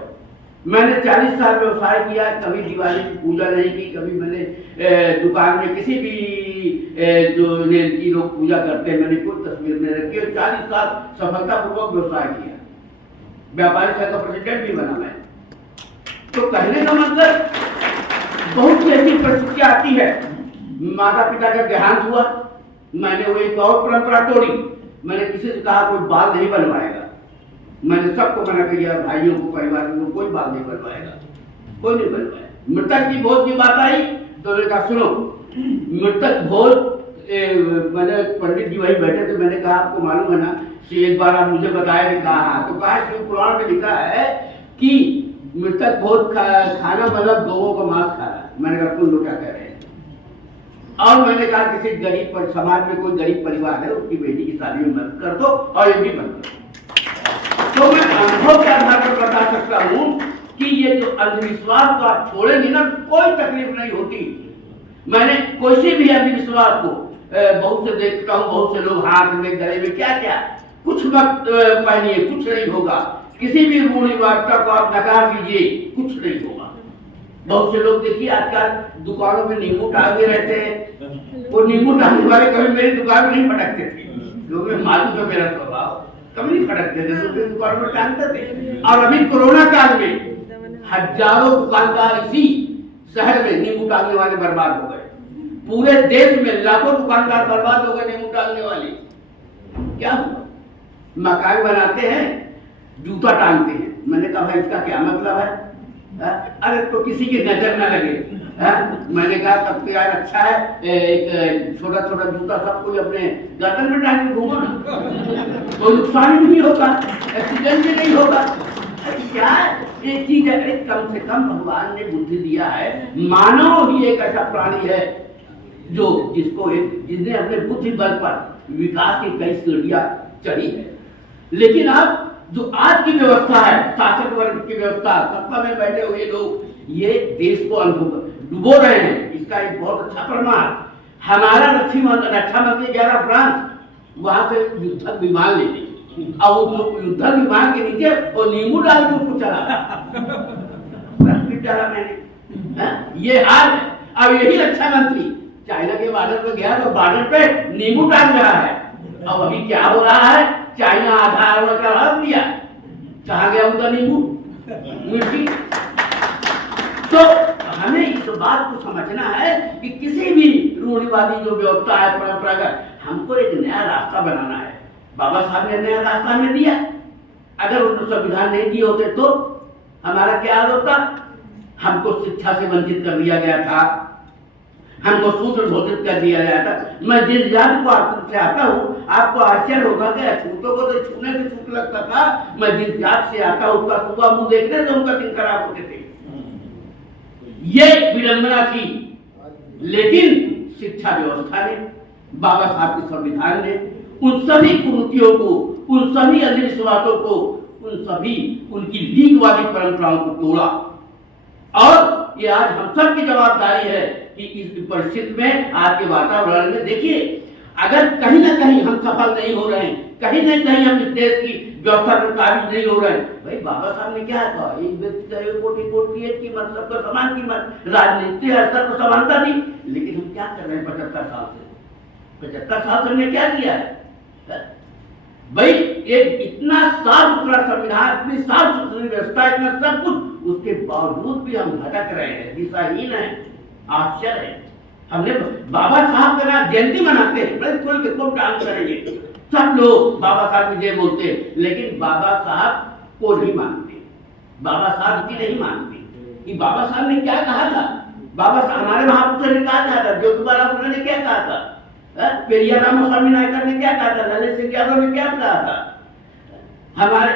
मैंने 40 साल व्यवसाय किया, कभी दिवाली की पूजा नहीं की, कभी मैंने दुकान में किसी भी जो की लोग पूजा करते हैं मैंने कोई तस्वीर नहीं रखी, और 40 साल सफलतापूर्वक व्यवसाय किया, व्यापारी संघ का प्रेसिडेंट भी बना मैं। तो कहने का मतलब बहुत सी ऐसी परिस्थितियां आती है। माता पिता का देहांत हुआ, मैंने वो एक और परंपरा तोड़ी, मैंने किसी से कहा कोई बाल नहीं बनवाएगा। मैंने सबको मना किया, भाइयों को, परिवार को, कोई बाल नहीं बनवाएगा, कोई नहीं बनवाएगा। मृतक की भोज की बात आई तो मैंने कहा सुनो, मृतक भोज, मैंने पंडित जी वही बैठे थे, मैंने कहा आपको मालूम है ना कि एक बार आप मुझे बताए, कहा तो कहा शिव पुराण में लिखा है कि मृतक भोज खाना मतलब गौओं का मांस खाना। मैंने कहा तुम लोग क्या कह रहे हैं? और मैंने कहा किसी गरीब पर, समाज में कोई गरीब परिवार है, उसकी बेटी की शादी में मदद कर दो और ये भी बंद करो। तो मैं अनुभव के आधार पर बता सकता हूं कि ये जो अंधविश्वास को आप छोड़ेंगे ना, कोई तकलीफ नहीं होती। मैंने किसी भी अंधविश्वास को बहुत से देखता हूं, बहुत से लोग हाथ में, गले में, क्या क्या, कुछ मत पहनिए, कुछ नहीं होगा। किसी भी रूढ़िवादिता को आप नकार दीजिए, कुछ नहीं होगा। बहुत से लोग देखिए आजकल दुकानों में नींबू टांगे रहते हैं, वो नींबू टांगने वाले कभी मेरी दुकान में नहीं फटकते थे, क्योंकि मालूम था मेरा स्वभाव, कभी नहीं फटकते थे, दूसरी दुकान में टांगते थे। और अभी कोरोना काल में हजारों दुकानदार इसी शहर में नींबू टांगने वाले बर्बाद हो गए। पूरे देश में लाखों दुकानदार बर्बाद हो गए नींबू टांगने वाले। क्या हुआ? मकान बनाते हैं, जूता टांगते हैं। मैंने कहा भाई इसका क्या मतलब है? अरे तो किसी की नजर ना लगे। मैंने कहा तब तो यार अच्छा है, एक छोटा छोटा जूता सब कोई अपने गर्दन में टांग के घूमो ना, कोई नुकसान भी नहीं होगा, एक्सीडेंट भी नहीं होगा। क्या एक चीज है, कम से कम भगवान ने बुद्धि दिया है। मानव ही एक ऐसा प्राणी है जो जिसने अपने बुद्धि बल पर विकास की कई सीढ़ियां चढ़ी है। लेकिन अब जो आज की व्यवस्था है, शासक वर्ग की व्यवस्था, सत्ता में बैठे हुए लोग, ये देश को डुबो रहे हैं। इसका एक बहुत अच्छा प्रमाण, हमारा रक्षा मंत्री गया था फ्रांस, वहां से युद्धक विमान ले ली, और युद्धक विमान के नीचे और नींबू डाल के उसको चला मैंने। ये हाल है। अब यही रक्षा मंत्री चाइना के बॉर्डर पे गया तो बॉर्डर पे नींबू डाल रहा है। अब अभी क्या हो रहा है, चाइना आधार बढ़ा दिया, कहा गया उनका नींबू मिर्ची। तो हमें इस बात को समझना है कि किसी भी रूढ़िवादी जो व्यवस्था है, परंपरागत, हमको एक नया रास्ता बनाना है। बाबा साहब ने नया रास्ता हमें दिया। अगर उन्होंने संविधान नहीं दिए होते तो हमारा क्या हाल होता? हमको शिक्षा से वंचित कर दिया गया था, हमको शूद्र घोषित कर दिया गया था। मैं जिस जाति को आपसे आता हूँ, आपको आश्चर्य होगा कि अछूतों को तो छूने से छूट लगता था। मैं जिस जात से आता हूँ, उसका सुबह मुंह देखने से उनका दिन खराब होते थे। ये विडंबना थी। लेकिन शिक्षा व्यवस्था ने, बाबा साहब के संविधान ने उन सभी कुरीतियों को, उन सभी अंधविश्वासों को, उन सभी उनकी लीगवादी परंपराओं को तोड़ा। और ये आज हम सब की जवाबदारी है कि इस परिस्थिति में, आज के वातावरण में, देखिए अगर कहीं ना कहीं हम सफल नहीं हो रहे हैं, कहीं ना कहीं हम इस देश की व्यवस्था पर काबिज नहीं हो रहे हैं। भाई बाबा साहब ने क्या कहा, एक व्यक्ति का एक वोट की एक कीमत, सबका समान कीमत, राजनीतिक स्तर पर समानता दी। लेकिन हम क्या कर रहे हैं 75 साल से? 75 साल से हमने क्या किया है? भाई एक इतना साफ सुथरा संविधान, इतनी साफ सुथरी व्यवस्था, इतना सब कुछ, उसके बावजूद भी हम भटक रहे हैं, दिशाहीन है। आश्चर्य है। हमने बाबा साहब का ना जयंती मनाते हैं, बड़े खुल के खूब डांस करेंगे, सब लोग बाबा साहब की जय बोलते हैं, लेकिन बाबा साहब को नहीं मानते, बाबा साहब की नहीं मानते कि बाबा साहब ने क्या कहा था। बाबा साहब हमारे महापुरुषों ने कहा था, ज्योतिबा फुले ने क्या कहा था, पेरियार रामास्वामी नायकर ने क्या कहा था, ललित सिंह यादव ने क्या कहा था, हमारे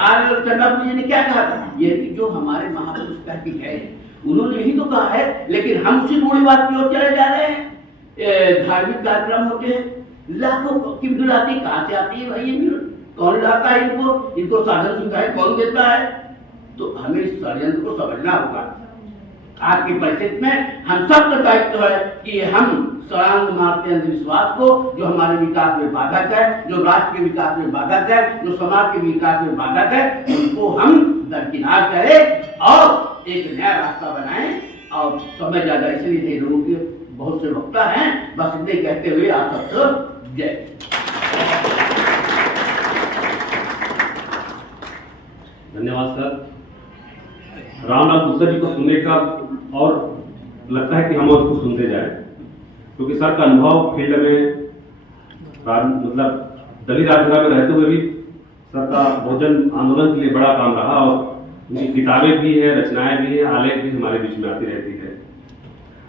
आर चंद्रपुर जी ने क्या कहा था। ये जो हमारे महापुरुष कह के गए, उन्होंने यही तो कहा है। लेकिन हम उसी रूढ़िवाद की ओर चले जा रहे हैं। धार्मिक कार्यक्रम होते हैं, लाखों की भीड़ आती है। कहाँ से आती है भाई ये भीड़? कौन लाता है इनको साधन सुविधाएं कौन देता है? तो हमें इस षड्यंत्र को समझना होगा। आज की परिस्थिति में हम सबका दायित्व है कि हम सड़ांग मारते अंधविश्वास को, जो हमारे विकास में बाधक है, जो राष्ट्र के विकास में बाधक है, जो समाज के विकास में बाधक है, उनको हम दरकिनार करें और एक नया रास्ता बनाएं। और समय ज्यादा इसलिए नहीं, लोगों के बहुत से वक्ता हैं, बस इतने कहते हुए आप सबको जय। धन्यवाद सर। रामलाल गुप्ता जी को सुनने का और लगता है कि हम उसको सुनते जाएं, क्योंकि सर का अनुभव फील्ड में, मतलब दलित राजधानी में रहते हुए भी सर का बहुजन आंदोलन के लिए बड़ा काम रहा, और उनकी किताबें भी है, रचनाएं भी है, आलेख भी हमारे बीच में आती रहती है।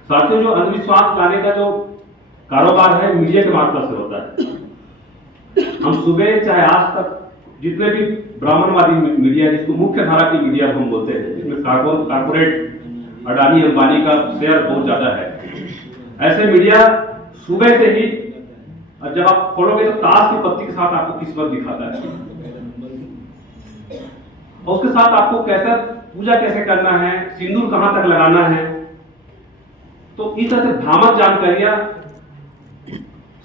साथियों, जो अंधविश्वास लाने का जो कारोबार है, मीडिया के माध्यम से होता है। हम सुबह चाहे आज तक जितने भी ब्राह्मणवादी मीडिया, जिसको मुख्य धारा की मीडिया हम बोलते हैं, जिसमें कारपोरेट अडानी अंबानी का शेयर बहुत ज्यादा है, ऐसे मीडिया सुबह से ही, और जब आप खोलोगे तो ताश की पत्ती के साथ आपको किस्मत दिखाता है, और उसके साथ आपको कैसा पूजा कैसे करना है, सिंदूर कहां तक लगाना है। तो इस तरह से भ्रामक जानकारियां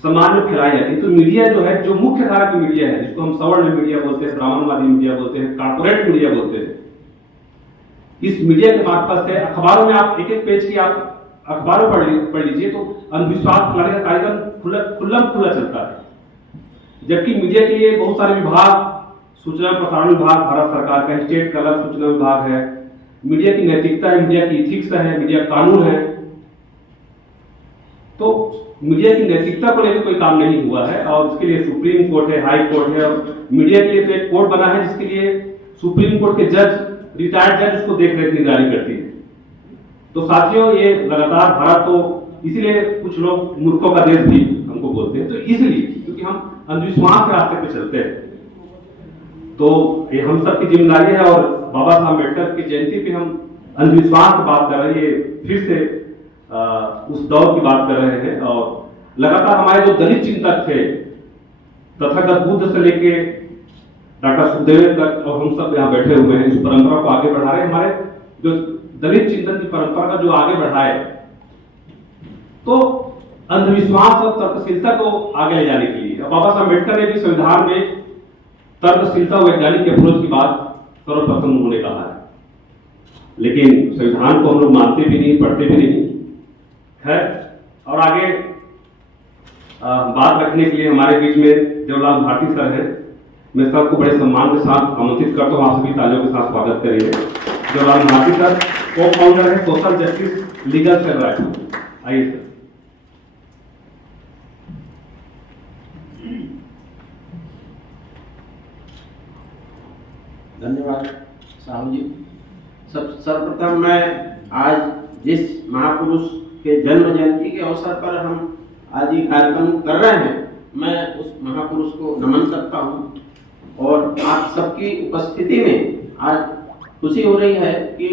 समाज में फैलाई जाती है। तो मीडिया जो है, जो मुख्य धारा की मीडिया है, जिसको हम सवर्ण मीडिया बोलते हैं, ब्राह्मणवादी मीडिया बोलते हैं, कारपोरेट मीडिया बोलते हैं, इस मीडिया के मार्फत से अखबारों में आप एक एक पेज की आप अखबारों पढ़ लीजिए तो अंधविश्वास फैलाने का कार्यक्रम खुला चलता है। जबकि मीडिया के लिए बहुत सारे विभाग, सूचना प्रसारण विभाग भारत सरकार का, स्टेट का अलग सूचना विभाग है, मीडिया की नैतिकता है, मीडिया की इथिक्स है, मीडिया कानून है। तो मीडिया की नैतिकता को लेकर कोई काम नहीं हुआ है, और उसके लिए सुप्रीम कोर्ट है, हाई कोर्ट है, और मीडिया के लिए तो एक कोर्ट बना है जिसके लिए सुप्रीम कोर्ट के जज, रिटायर्ड जज उसको देख रेख निगरानी करती है। तो साथियों, ये लगातार भारत तो इसीलिए कुछ लोग मूर्खों का देश भी हमको बोलते हैं, तो इसलिए क्योंकि हम अंधविश्वास के रास्ते पे चलते हैं। तो ये हम सब की जिम्मेदारी है, और बाबा साहब अम्बेडकर की जयंती पे हम अंधविश्वास की बात कर रहे हैं, फिर से उस दौर की बात कर रहे हैं। और लगातार हमारे जो दलित चिंतक थे, तथागत बुद्ध से लेके डॉक्टर सुखदेव तक, और हम सब यहाँ बैठे हुए हैं, इस परंपरा को आगे बढ़ा रहे हैं। हमारे जो दलित चिंतन की परंपरा का जो आगे बढ़ाए, तो अंधविश्वास और तर्कशीलता को आगे ले जाने के लिए बाबा साहब अम्बेडकर ने भी संविधान में तर्कशीलता वैज्ञानिक अप्रोच की बात सर्वप्रथम उन्होंने कहा है, लेकिन संविधान को हम लोग मानते भी नहीं, पढ़ते भी नहीं है। और आगे बात रखने के लिए हमारे बीच में देवलाल भारती सर हैं। मैं सर को बड़े सम्मान के साथ आमंत्रित करता हूँ, आप सभी तालियों के साथ स्वागत करेंगे। देवलाल भारती सर को फाउंडर है social justice legal cell right. आइए सर। धन्यवाद साहू जी। सर्वप्रथम मैं आज जिस महापुरुष के जन्म जयंती के अवसर पर हम आज ये कार्यक्रम कर रहे हैं, मैं उस महापुरुष को नमन करता हूं। और आप सबकी उपस्थिति में आज खुशी हो रही है कि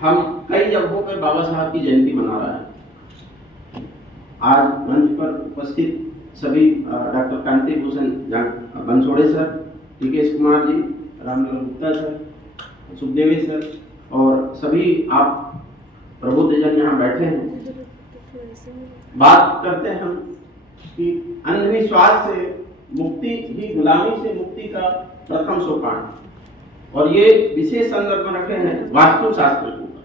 हम कई जगहों पर बाबा साहब की जयंती मना रहे हैं। आज मंच पर उपस्थित सभी डॉक्टर कांति Bhushan बनसोड़े sir, टीकेश Kumar ji, Ramnagar Gupta sir, Sukhdevi sir, और सभी आप प्रबुद्धजन यहाँ बैठे हैं। बात करते हैं हम कि अंधविश्वास से मुक्ति ही गुलामी से मुक्ति का प्रथम सोपान, और ये विशेष संदर्भ में रखे हैं वास्तुशास्त्र के ऊपर।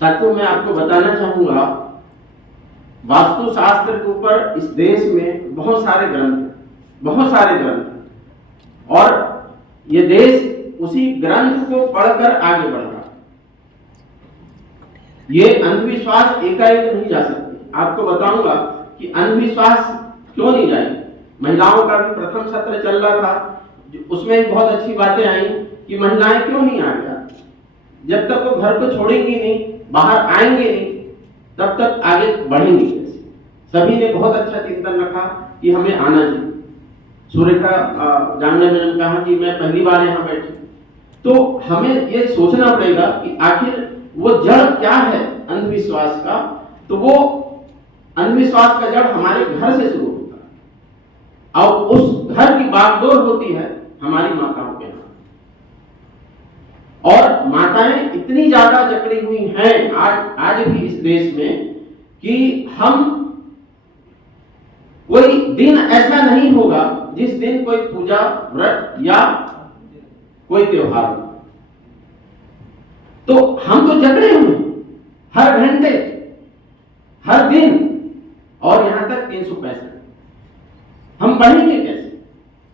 साथियों, मैं आपको बताना चाहूंगा, वास्तुशास्त्र के ऊपर इस देश में बहुत सारे ग्रंथ, और ये देश उसी ग्रंथ को पढ़कर आगे बढ़ रहा है। ये अंधविश्वास एकाएक नहीं जा सकती। आपको बताऊंगा कि अंधविश्वास क्यों नहीं जाएगी। महिलाओं का भी प्रथम सत्र चल रहा था, उसमें बहुत अच्छी बातें आई कि महिलाएं क्यों नहीं आ गया। जब तक वो घर को छोड़ेंगी नहीं, बाहर आएंगे नहीं, तब तक आगे बढ़ेंगे। सभी ने बहुत अच्छा चिंतन रखा कि हमें आना चाहिए। सुरेखा जानने में कहा कि मैं पहली बार यहाँ बैठी, तो हमें ये सोचना पड़ेगा कि आखिर वो जड़ क्या है अंधविश्वास का। तो वो अंधविश्वास का जड़ हमारे घर से शुरू होता है, और उस घर की बागडोर होती है हमारी माताओं के यहाँ। और माताएं इतनी ज्यादा जकड़ी हुई हैं आज भी इस देश में कि हम कोई दिन ऐसा नहीं होगा जिस दिन कोई पूजा व्रत या कोई त्योहार हो। तो हम तो जकड़े हुए हर घंटे, हर दिन, और यहां तक 365। हम बढ़ेंगे कैसे?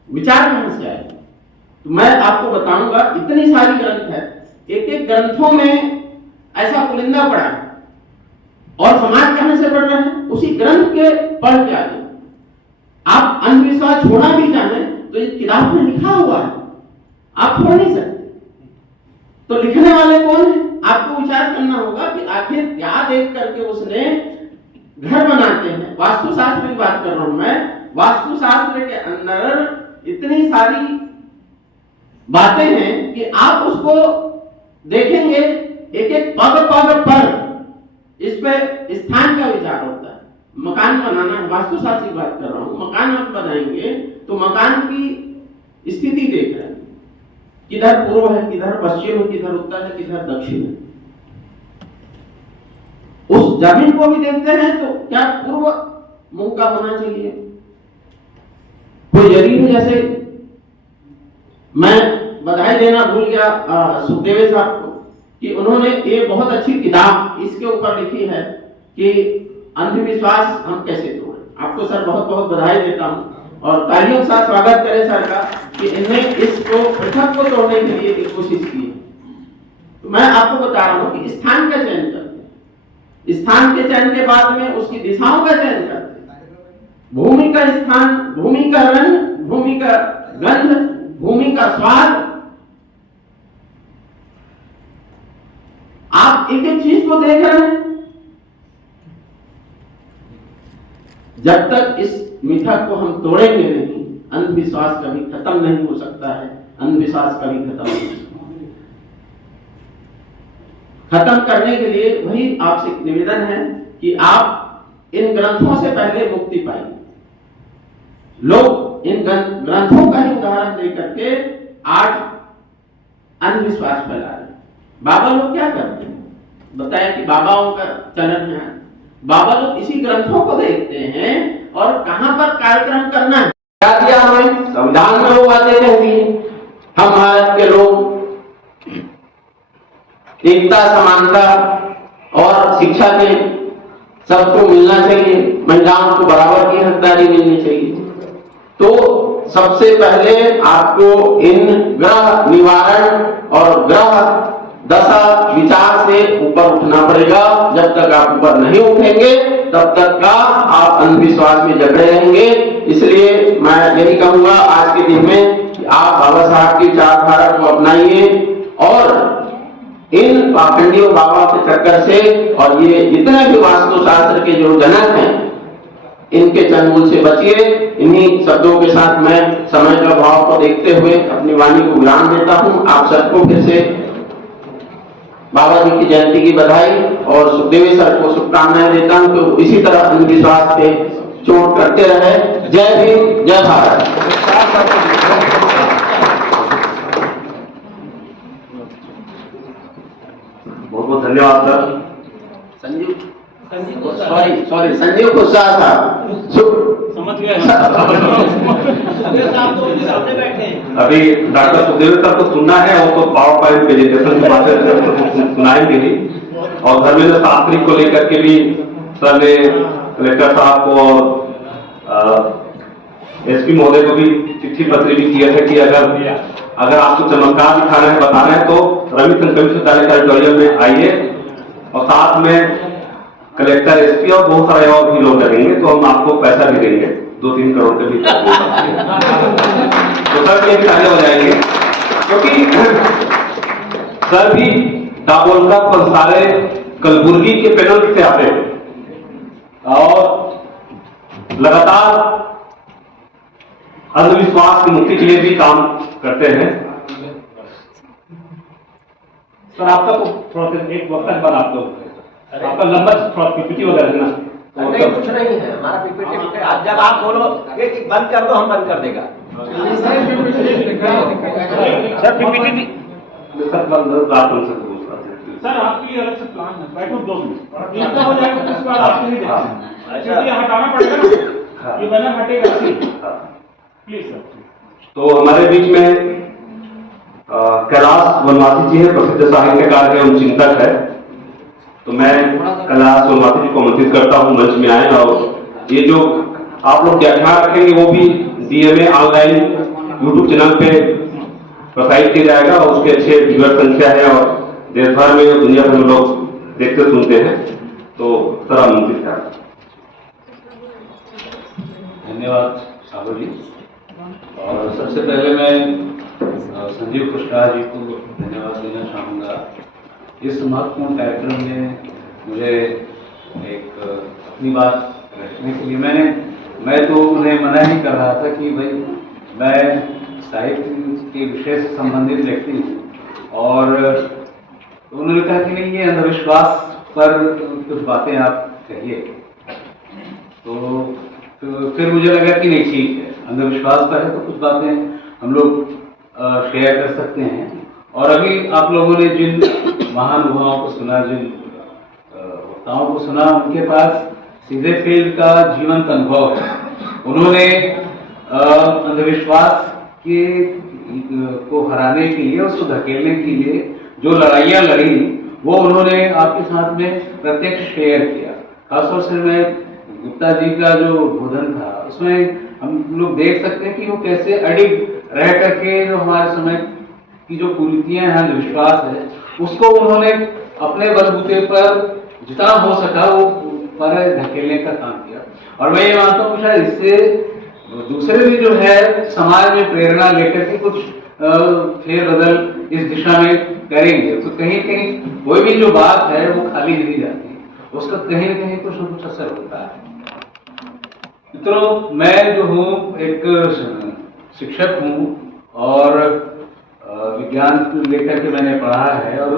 विचार कहां से आएगा? तो मैं आपको बताऊंगा, इतनी सारी ग्रंथ है, एक एक ग्रंथों में ऐसा पुलिंदा पड़ा है, और समाज कहां से बढ़ रहा है? उसी ग्रंथ के पढ़ के आगे। आप अंधविश्वास छोड़ना भी चाहें तो इस किताब में लिखा हुआ है, आप छोड़ नहीं सकते। तो लिखने वाले कौन है? आपको विचार करना होगा कि आखिर क्या देख करके उसने घर बनाते हैं। वास्तुशास्त्र की बात कर रहा हूं मैं। वास्तुशास्त्र के अंदर इतनी सारी बातें हैं कि आप उसको देखेंगे, एक एक पग पर इस पे स्थान का विचार होता है। मकान बनाना है, वास्तुशास्त्र की बात कर रहा हूं। मकान आप बनाएंगे तो मकान की स्थिति देख रहे हैं, किधर पूर्व है, किधर पश्चिम है, किधर उत्तर है, किधर दक्षिण है। उस जमीन को भी देखते हैं तो क्या पूर्व मुंह का होना चाहिए। कोई जमीन, जैसे मैं बधाई देना भूल गया सुखदेव साहब को कि उन्होंने ये बहुत अच्छी किताब इसके ऊपर लिखी है कि अंधविश्वास हम कैसे तोड़ें। आपको सर बहुत बहुत बधाई देता हूं, और तालियों के साथ स्वागत करें सर का कि इन्होंने इसको पृथक को तोड़ने के लिए एक कोशिश की है। तो मैं आपको बता रहा हूं कि स्थान का चयन करते हैं, स्थान के चयन के बाद में उसकी दिशाओं का चयन करते हैं, भूमि का स्थान, भूमि का रंग, भूमि का गंध, भूमि का स्वाद, आप एक एक चीज को देख रहे हैं। जब तक इस मिथक को हम तोड़ेंगे नहीं, अंधविश्वास कभी खत्म नहीं हो सकता है, अंधविश्वास कभी खत्म नहीं हो सकता। खत्म करने के लिए वही आपसे निवेदन है कि आप इन ग्रंथों से पहले मुक्ति पाइए। लोग इन ग्रंथों का ही उदाहरण लेकर के आज अंधविश्वास फैला रहे हैं। बाबा लोग क्या करते हैं, बताया कि बाबाओं का चलन है, बाबा लोग इसी ग्रंथों को देखते हैं और कहां पर कार्यक्रम करना है। क्या दिया हमें, संविधान में वो बातें कहती है, हम भारत के लोग एकता, समानता और शिक्षा के सबको मिलना चाहिए, महिलाओं को बराबर की हकदारी मिलनी चाहिए। तो सबसे पहले आपको इन ग्रह निवारण और ग्रह दशा विचार से ऊपर उठना पड़ेगा। जब तक आप ऊपर नहीं उठेंगे तब तक का आप अंधविश्वास में जकड़े रहेंगे। इसलिए मैं यही कहूंगा आज के दिन में कि आप बाबा साहब की विचारधारा को अपनाइए और इन पाखंडियों बाबा के चक्कर से और ये जितने भी वास्तुशास्त्र के जो जनक हैं इनके चंगुल से बचिए। इन्हीं शब्दों के साथ मैं समय का भाव को देखते हुए अपनी वाणी को विराम देता हूं। आप सबको फिर से बाबा जी की जयंती की बधाई और सुखदेव सर को शुभकामनाएं देता हूं। तो इसी तरह अंधविश्वास पे चोट करते रहे। जय भीम, जय भारत। बहुत बहुत धन्यवाद सर। संजीव कुशवाहा साहब समझ गए अभी डॉक्टर सुखदेव सर को सुनना है, वो तो पावर पॉइंट प्रेजेंटेशन के माध्यम से सुनाएंगे ही। और धर्मेंद्र शास्त्री को लेकर के भी सर ने कलेक्टर साहब को और एसपी महोदय को भी चिट्ठी पत्र भी किया है कि अगर आपको चमत्कार दिखाना है, बताना है तो रविशंकर विश्वविद्यालय के ऑडिटोरियम में आइए और साथ में कलेक्टर, एसपी और बहुत सारे और भी लोग लगेंगे तो हम आपको पैसा भी देंगे 2-3 करोड़ के भी तो सर ये भी ताले हो जाएंगे क्योंकि सर भी दाबोलका पंसारे कलबुर्गी के पैनल से आते हैं और लगातार अंधविश्वास की मुक्ति के लिए भी काम करते हैं। सर आपका तो थोड़ा सा एक वक्त तक बाद आप लोग आपका लंबा थोड़ा पीपीटी वगैरह ना नहीं, कुछ नहीं है हमारा पीपीटी। आज जब आप बोलो कि बंद कर दो, हम बंद कर देगा। सर पीपीटी सर बात हो सकती सर आपके लिए अलग से प्लान है, बैठो 2 मिनट इतना हो जाएगा उसके बाद आपके लिए क्योंकि ये हटाना पड़ेगा ना, ये बैनर हटेगा प्लीज सर। तो हमारे बीच में कैलाश वनवासी जी है, प्रसिद्ध साहित्यकार एवं चिंतक है। तो मैं कैलाश वनवासी जी को आमंत्रित करता हूं मंच में आए और ये जो आप लोग व्याख्यान रखेंगे वो भी डीएमए ऑनलाइन यूट्यूब चैनल पे प्रसारित किया जाएगा और उसके अच्छे व्यूअर संख्या है और देश भर में दुनिया भर में लोग देखते सुनते हैं। तो सर आमंत्रित है। धन्यवाद साहब जी। और सबसे पहले मैं संजीव कुशवाहा जी को धन्यवाद देना चाहूँगा। इस महत्वपूर्ण कार्यक्रम में मुझे एक अपनी बात रखने के लिए मैं तो उन्हें मना ही कर रहा था कि भाई मैं साहित्य के विषय से संबंधित व्यक्ति हूँ और तो उन्होंने कहा कि नहीं ये अंधविश्वास पर कुछ बातें आप कहिए। तो फिर मुझे लगा कि नहीं ठीक है, अंधविश्वास पर है तो कुछ बातें हम लोग शेयर कर सकते हैं। और अभी आप लोगों ने जिन महानुभावों को सुना, जिन वक्ताओं को सुना, उनके पास सीधे फील्ड का जीवंत अनुभव है। उन्होंने अंधविश्वास के को हराने के लिए, उसको धकेलने के लिए जो लड़ाइयाँ लड़ी वो उन्होंने आपके साथ में प्रत्यक्ष शेयर किया। खासतौर से मैं गुप्ता जी का जो बोधन था उसमें हम लोग देख सकते हैं कि वो कैसे अडिग रह करके जो हमारे समय की जो कुरीतियां हैं, अंधविश्वास है, उसको उन्होंने अपने बलबूते पर जितना हो सका वो पर धकेलने का काम किया। और मैं ये मानता हूँ शायद इससे दूसरे भी जो है समाज में प्रेरणा लेकर के कुछ फेरबदल इस दिशा में करेंगे। तो कहीं कहीं कोई भी जो बात है वो खाली नहीं जाती, उसका कहीं न कहीं कुछ न कुछ असर होता है। मित्रों, मैं जो हूँ एक शिक्षक हूँ और विज्ञान लेकर के मैंने पढ़ा है और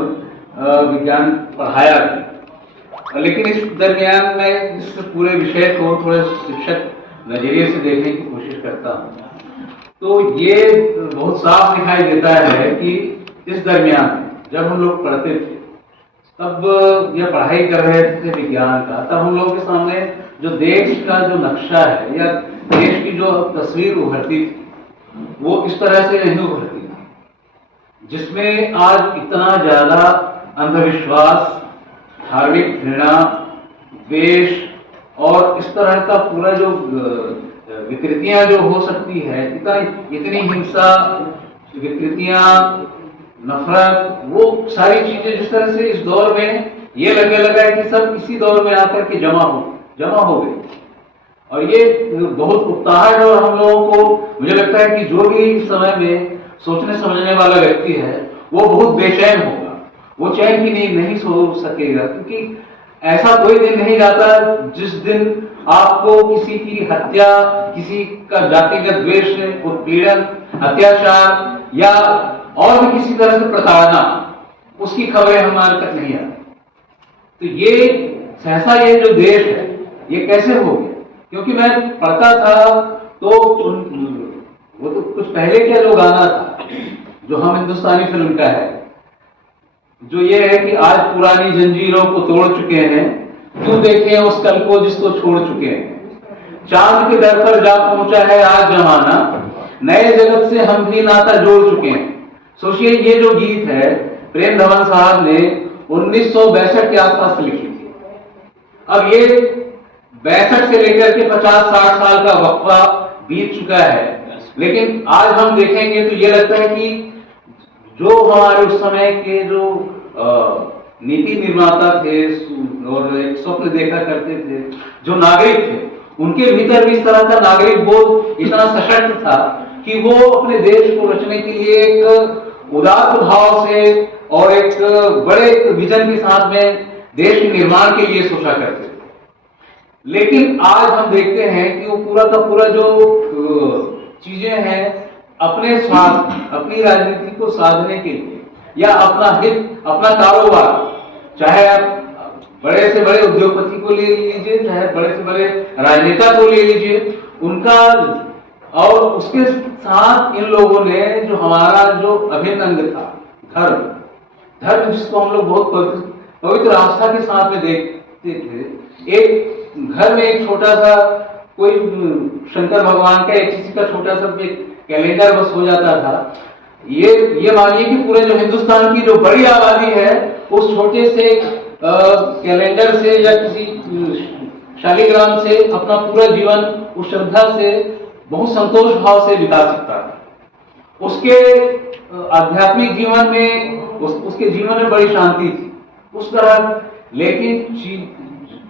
विज्ञान पढ़ाया भी, लेकिन इस दरमियान मैं इस पूरे विषय को थोड़े शिक्षक नजरिए से देखने की कोशिश करता हूँ। तो ये बहुत साफ दिखाई देता है कि इस दरमियान जब हम लोग पढ़ते थे, तब या पढ़ाई कर रहे थे विज्ञान का, तब हम लोग के सामने जो देश का जो नक्शा है या देश की जो तस्वीर उभरती थी वो इस तरह से नहीं उभरती थी, जिसमें आज इतना ज्यादा अंधविश्वास, धार्मिक घृणा, द्वेष और इस तरह का पूरा जो विकृतियां जो हो सकती है, इतनी हिंसा, विकृतियां, नफरत, वो सारी चीजें जिस तरह से इस दौर में ये लगने लगा है कि सब इसी दौर में आकर के जमा हो गई। और ये बहुत उकताहट और हम लोगों को मुझे लगता है कि जो भी इस समय में सोचने समझने वाला व्यक्ति है वो बहुत बेचैन होगा, वो चैन की नींद नहीं सो सकेगा, क्योंकि ऐसा कोई दिन नहीं जाता जिस दिन आपको किसी की हत्या, किसी का जातिगत द्वेष, उत्पीड़न, अत्याचार या और भी किसी तरह से प्रताड़ना, उसकी खबरें हमारे तक नहीं आती। तो ये सहसा ये जो देश है ये कैसे हो गया? क्योंकि मैं पढ़ता था तो वो तो कुछ पहले क्या जो गाना था जो हम हिंदुस्तानी फिल्म का है, जो ये है कि आज पुरानी जंजीरों को तोड़ चुके हैं, क्यों देखें उस कल को जिसको छोड़ चुके हैं, चांद के दर पर जा पहुंचा है आज जमाना, नए जगत से हम भी नाता जोड़ चुके हैं। सोचिए, ये जो गीत है प्रेम धवन साहब ने 1962 के आसपास लिखी थी। अब ये 62 से लेकर के 50-60 साल का वक्फा बीत चुका है, लेकिन आज हम देखेंगे तो ये लगता है कि जो हमारे उस समय के जो नीति निर्माता थे और एक स्वप्न देखा करते थे जो नागरिक थे, उनके भीतर भी इस तरह का नागरिक बोध इतना सशक्त था कि वो अपने देश को रचने के लिए एक उदात्त भाव से और एक बड़े विजन के साथ में देश के निर्माण के लिए सोचा करते थे। लेकिन आज हम देखते हैं कि वो पूरा का पूरा जो चीजें हैं अपने स्वार्थ, अपनी राजनीति को साधने के लिए या अपना हित, अपना कारोबार, चाहे आप बड़े से बड़े उद्योगपति को ले लीजिए, चाहे बड़े से बड़े राजनेता को ले लीजिए, उनका और उसके साथ इन लोगों ने जो हमारा जो अभिन्न अंग था धर्म, जिसको हम लोग बहुत पवित्र आस्था के साथ में देखते थे। एक घर में एक छोटा सा कोई शंकर भगवान का एक किसी का छोटा सा एक कैलेंडर बस हो जाता था। ये मानिए कि पूरे जो हिंदुस्तान की जो बड़ी आबादी है उस छोटे से कैलेंडर से या किसी शालिग्राम से अपना पूरा जीवन उस श्रद्धा से बहुत संतोष भाव से बिता सकता था। उसके आध्यात्मिक जीवन में उसके जीवन में बड़ी शांति थी उस तरह। लेकिन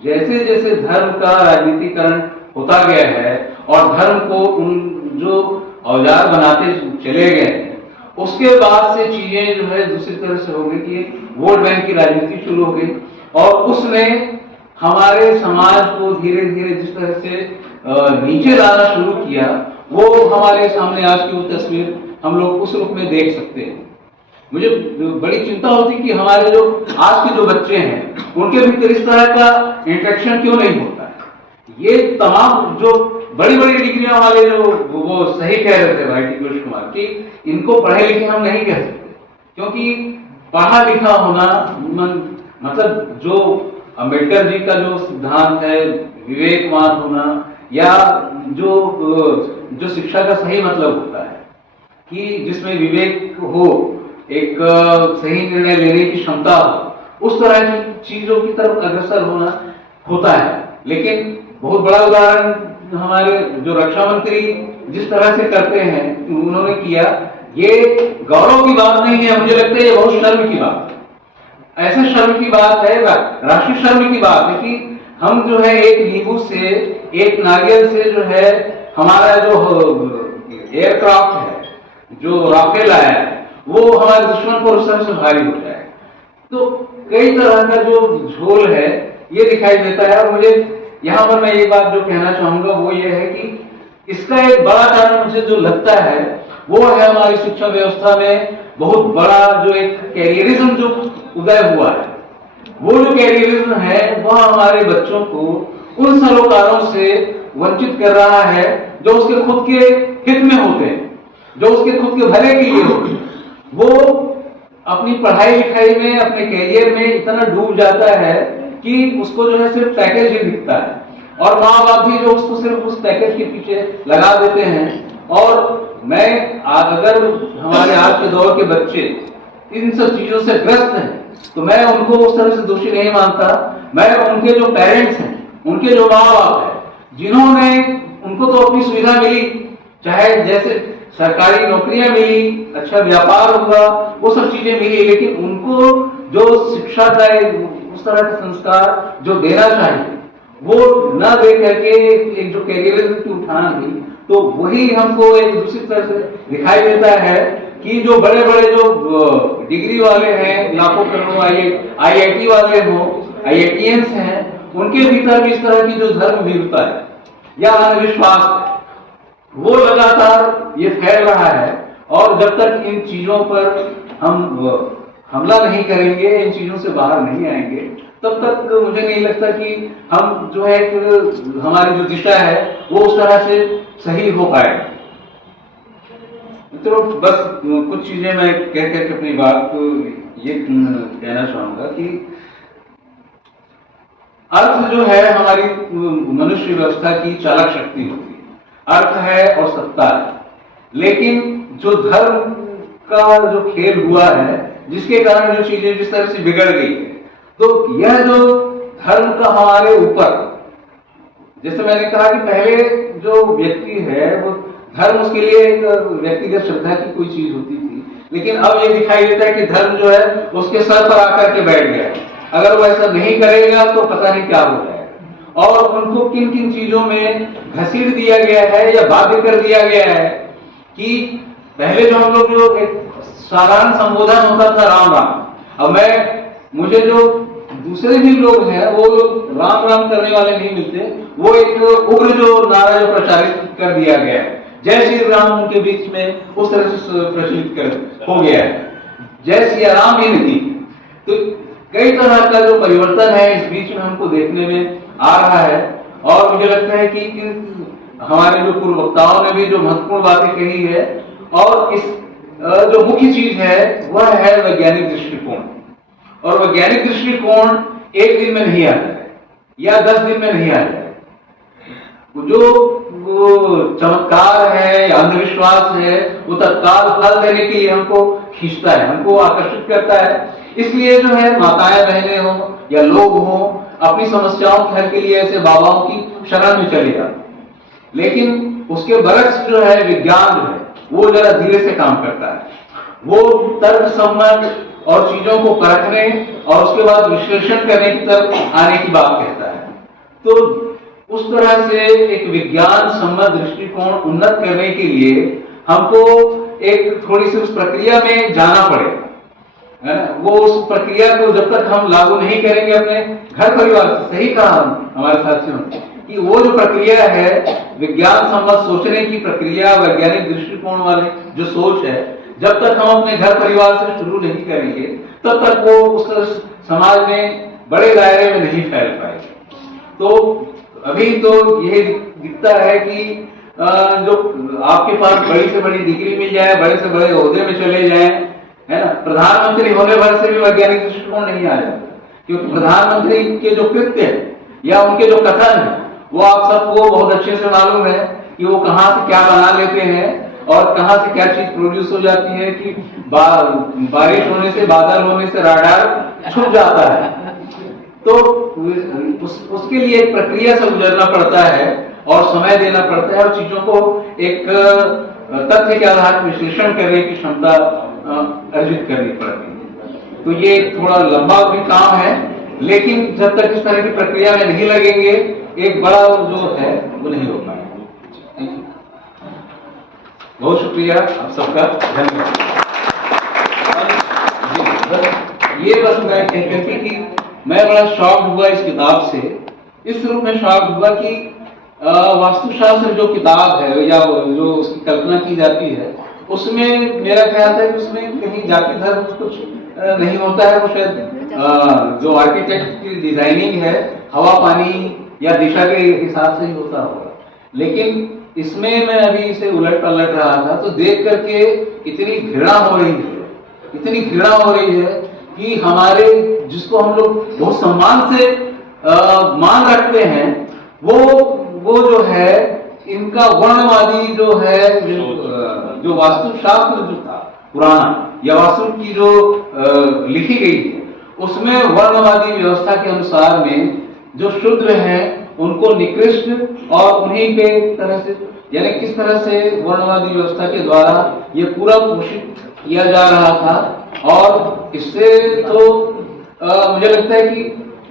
जैसे जैसे धर्म का राजनीतिकरण होता गया है और धर्म को उन जो औजार बनाते चले गए हैं, उसके बाद से चीजें जो है दूसरी तरह से हो गई कि वोट बैंक की राजनीति शुरू हो गई और उसने हमारे समाज को धीरे धीरे जिस तरह से नीचे लाना शुरू किया, वो हमारे सामने आज की वो तस्वीर हम लोग उस रूप में देख सकते हैं। मुझे बड़ी चिंता होती कि हमारे जो आज के जो बच्चे हैं उनके भीतर इस तरह का इंटरेक्शन क्यों नहीं होता है। ये तमाम जो बड़ी बड़ी डिग्रियां वाले जो वो सही कह रहे थे भाई टी कुमार कि इनको पढ़े लिखे हम नहीं कह सकते, क्योंकि पढ़ा लिखा होना मतलब जो अम्बेडकर जी का जो सिद्धांत है विवेकवान होना या जो शिक्षा का सही मतलब होता है कि जिसमें विवेक हो, एक सही निर्णय लेने की क्षमता हो, उस तरह की चीजों की तरफ अग्रसर होना होता है। लेकिन बहुत बड़ा उदाहरण हमारे जो रक्षा मंत्री जिस तरह से करते हैं उन्होंने किया, ये गौरव की बात नहीं है, मुझे लगता है ये बहुत शर्म की बात है। ऐसे शर्म की बात है, राष्ट्रीय शर्म की बात है कि हम जो है एक नींबू से, एक नारियल से जो है हमारा जो एयरक्राफ्ट है, जो राफेल आया है, वो हमारे दुश्मन को उस तरह से भारी हो जाए। तो कई तरह का जो झोल है ये दिखाई देता है। और मुझे यहाँ पर मैं एक बात जो कहना चाहूंगा वो ये है कि इसका एक बड़ा कारण मुझे जो लगता है वो है हमारी शिक्षा व्यवस्था में बहुत बड़ा जो एक कैरियरिज्म जो उदय हुआ है। वो जो कैरियरिज्म है वह हमारे बच्चों को उन सरोकारों से वंचित कर रहा है जो उसके खुद के हित में होते हैं, जो उसके खुद के भले के लिए होते हैं। वो अपनी पढ़ाई लिखाई में, अपने कैरियर में इतना डूब जाता है कि उसको जो है सिर्फ पैकेज ही दिखता है, और माँ बाप भी जो उसको सिर्फ उस पैकेज के पीछे लगा देते हैं। और मैं अगर हमारे आज के दौर के बच्चे इन सब चीजों से ग्रस्त हैं तो मैं उनको उस तरह से दोषी नहीं मानता। मैं उनके जो पेरेंट्स हैं, उनके जो माँ बाप हैं, जिन्होंने उनको तो अपनी सुविधा मिली, चाहे जैसे सरकारी नौकरियां मिली, अच्छा व्यापार हुआ, वो सब चीजें मिली, लेकिन उनको जो शिक्षा का उस तरह का संस्कार जो देना चाहिए वो न दे करके एक जो कैरियरिज्म की उठान हुई, तो वही हमको एक दूसरी तरह से दिखाई देता है कि जो बड़े बड़े जो डिग्री वाले हैं, लाखों करोड़ों IIT वाले हो, IITians हैं, उनके भीतर भी इस तरह की जो धर्म वीरता है या अंधविश्वास है वो लगातार ये फैल रहा है। और जब तक इन चीजों पर हम हमला नहीं करेंगे, इन चीजों से बाहर नहीं आएंगे, तब तक मुझे नहीं लगता कि हम जो है हमारी जो दिशा है वो उस तरह से सही हो पाएगा। तो बस कुछ चीजें मैं कह करके अपनी बात को ये कहना चाहूंगा कि अर्थ जो है हमारी मनुष्य व्यवस्था की चालक शक्ति होती है, अर्थ है और सत्ता है। लेकिन जो धर्म का जो खेल हुआ है, जिसके कारण जो चीजें जिस तरह से बिगड़ गई है, तो यह जो धर्म का हमारे ऊपर, जैसे मैंने कहा कि पहले जो व्यक्ति है वो धर्म उसके लिए एक व्यक्तिगत श्रद्धा की कोई चीज होती थी, लेकिन अब ये दिखाई देता है कि धर्म जो है उसके सर पर आकर के बैठ गया। अगर वो ऐसा नहीं करेगा तो पता नहीं क्या हो जाएगा। और उनको किन किन चीजों में घसीट दिया गया है या बाध्य कर दिया गया है कि पहले जो हम लोग जो एक साधारण संबोधन होता था राम राम, अब मुझे जो दूसरे भी लोग हैं वो लोग राम राम करने वाले नहीं मिलते, वो एक उग्र जो नारा जो प्रचारित कर दिया गया है, जय श्री राम उनके बीच में उस तरह से प्रचलित हो गया है, जय श्री राम ही नहीं। तो कई तरह का जो परिवर्तन है इस बीच में हमको देखने में आ रहा है। और मुझे लगता है कि हमारे जो पूर्व वक्ताओं ने भी जो महत्वपूर्ण बातें कही है, और इस जो मुख्य चीज है वह है वैज्ञानिक दृष्टिकोण। और वैज्ञानिक दृष्टिकोण एक दिन में नहीं आता है या 10 दिन में नहीं आता है। जो चमत्कार है या अंधविश्वास है वो तत्काल फल देने के लिए हमको खींचता है, हमको आकर्षित करता है। इसलिए जो है माताएं बहनें हो या लोग हो अपनी समस्याओं के हल के लिए ऐसे बाबाओं की शरण में चले जाते, लेकिन उसके बरक्स जो है विज्ञान जो है वो जरा धीरे से काम करता है। वो तर्क सम्मत और चीजों को परखने और उसके बाद विश्लेषण करने की तरफ आने की बात कहता है। तो उस तरह से एक विज्ञान सम्मत दृष्टिकोण उन्नत करने के लिए हमको एक थोड़ी सी उस प्रक्रिया में जाना पड़ेगा, है ना। वो उस प्रक्रिया को जब तक हम लागू नहीं करेंगे अपने घर परिवार से, सही कहा हमारे साथियों कि वो जो प्रक्रिया है विज्ञान सम्मत सोचने की प्रक्रिया, वैज्ञानिक दृष्टिकोण वाले जो सोच है, जब तक हम अपने घर परिवार से शुरू नहीं करेंगे तब तक वो उस समाज में बड़े दायरे में नहीं फैल पाएगी। तो अभी तो यही दिखता है कि जो आपके पास बड़ी से बड़ी डिग्री मिल जाए, बड़े से बड़े ओहदे में चले जाए, है ना, प्रधानमंत्री होने भर से भी वैज्ञानिक दृष्टिकोण नहीं आ जाता, क्योंकि प्रधानमंत्री के जो कृत्य है या उनके जो कथन है वो आप सबको बहुत अच्छे से मालूम है कि वो कहाँ से क्या बना लेते हैं और कहाँ से क्या चीज प्रोड्यूस हो जाती है कि बारिश होने से, बादल होने से राडार छुप जाता है। तो उसके लिए एक प्रक्रिया से गुजरना पड़ता है और समय देना पड़ता है और चीजों को एक तथ्य के आधार पर विश्लेषण करने की क्षमता अर्जित करनी पड़ती है। तो ये थोड़ा लंबा भी काम है, लेकिन जब तक इस तरह की प्रक्रिया में नहीं लगेंगे, एक बड़ा जो है वो नहीं हो पाएगा। बहुत शुक्रिया आप सबका, धन्यवाद। ये बस मैं कह करके कि मैं बड़ा शॉक हुआ इस किताब से, इस रूप में शॉक हुआ कि वास्तुशास्त्र जो किताब है या जो उसकी कल्पना की जाती है, उसमें मेरा ख्याल था कि उसमें कहीं जाति धर्म कुछ नहीं होता है। वो शायद जो आर्किटेक्ट की डिजाइनिंग है हवा पानी या दिशा के हिसाब से ही होता होगा, लेकिन इसमें मैं अभी इसे उलट पलट रहा था तो देख करके इतनी घृणा हो रही है, इतनी घृणा हो रही है कि हमारे जिसको हम लोग बहुत सम्मान से मान रखते हैं, वो जो है इनका वर्णवादी जो है जो वास्तुशास्त्र जो था पुराना या वास्तु की जो लिखी गई है, उसमें वर्णवादी व्यवस्था के अनुसार में जो शूद्र हैं उनको निकृष्ट और उन्हीं पे तरह से, यानी किस तरह से वर्णवादी व्यवस्था के द्वारा ये पूरा पोषित किया जा रहा था। और इससे तो मुझे लगता है कि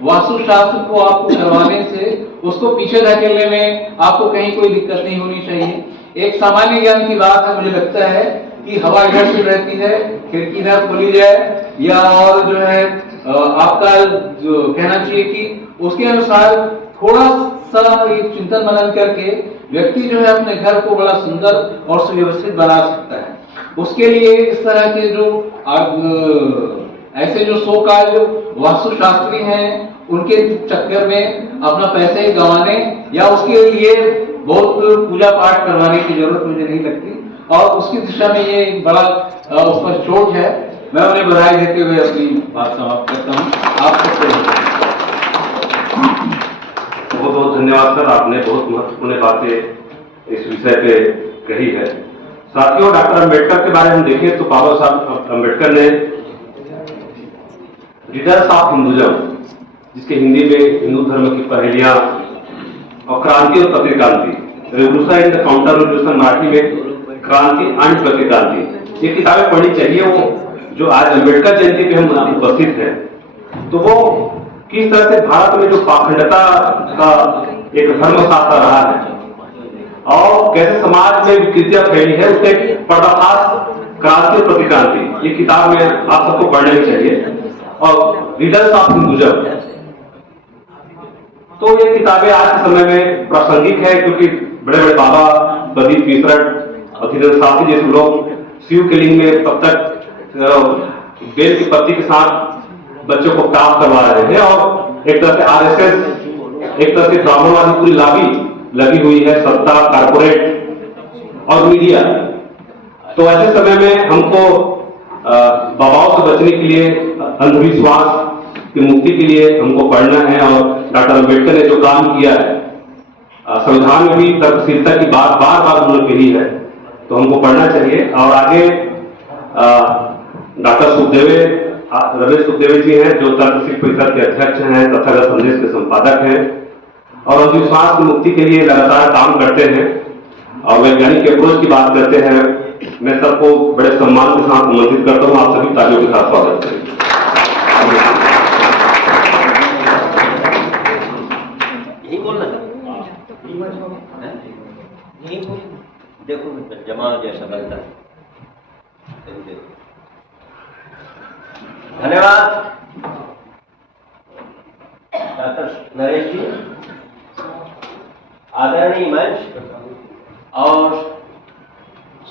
वास्तुशास्त्र को आपको करवाने से उसको पीछे धकेलने में आपको कहीं कोई दिक्कत नहीं होनी चाहिए। एक सामान्य ज्ञान की बात है, मुझे लगता है कि हवा इधर से रहती है, खिड़की इधर खोली जाए, या और जो है आपका जो कहना चाहिए कि उसके अनुसार थोड़ा सा एक चिंतन मनन करके व्यक्ति जो है अपने घर को बड़ा सुंदर और सुव्यवस्थित बना सकता है। उसके लिए इस तरह के जो ऐसे जो सो काल वास्तुशास्त्री हैं उनके चक्कर में अपना पैसे गंवाने या उसके लिए बहुत पूजा पाठ करवाने की जरूरत मुझे नहीं लगती, और उसकी दिशा में ये एक बड़ा उसका चोट है। मैं उन्हें बधाई देते हुए अपनी बात समाप्त करता हूँ। आप सबसे बहुत बहुत धन्यवाद सर, आपने बहुत महत्वपूर्ण बातें इस विषय पे कही है। साथियों, डॉक्टर अंबेडकर के बारे में देखें तो बाबा साहब अंबेडकर ने लीडर्स ऑफ हिंदुइज्म, जिसके हिंदी में हिंदू धर्म की पहेलियां और क्रांति और प्रतिक्रांति, revolution and counter revolution, Marathi में क्रांति एंड प्रतिक्रांति, ये किताबें पढ़नी चाहिए। वो जो आज अंबेडकर जयंती पे हम उपस्थित हैं, तो वो किस तरह से भारत में जो पाखंडता का एक धर्मशास्त्र रहा है और कैसे समाज में विकृतियां फैली है, उसका एक पर्दाफाश क्रांति और प्रतिक्रांति, ये किताब में आप सबको पढ़ना ही चाहिए। और लीडर्स ऑफ हिंदुइज्म, तो ये किताबें आज के समय में प्रासंगिक है, क्योंकि बड़े बड़े बाबा प्रदीप मिश्र और धीरेन्द्र शास्त्री जैसे लोग शिव के लिंग में तब तक बेल की पत्ती के साथ बच्चों को काम करवा रहे हैं, और एक तरह से आरएसएस, एक तरह से ब्राह्मणवादी पूरी लॉबी लगी हुई है, सत्ता, कारपोरेट और मीडिया। तो ऐसे समय में हमको बाबाओं से बचने के लिए, अंधविश्वास की मुक्ति के लिए हमको पढ़ना है। और डॉक्टर अंबेडकर ने जो काम किया है, संविधान में भी तर्कशीलता की बात बार बार उन्होंने कही है, तो हमको पढ़ना चाहिए। और आगे डॉक्टर रमेश सुखदेवे जी हैं, जो तर्कशील परिषद के अध्यक्ष हैं, तथागत संदेश के संपादक हैं, और अंधविश्वास की मुक्ति के लिए लगातार काम करते हैं और वैज्ञानिक अप्रोच की बात करते हैं। मैं सबको बड़े सम्मान के साथ आमंत्रित करता हूँ, आप सभी तालियों के साथ स्वागत करें। यही बोलना था, यही बोल, देखो जमा जैसा बनता है। धन्यवाद डॉक्टर नरेश जी, आदरणीय मंच और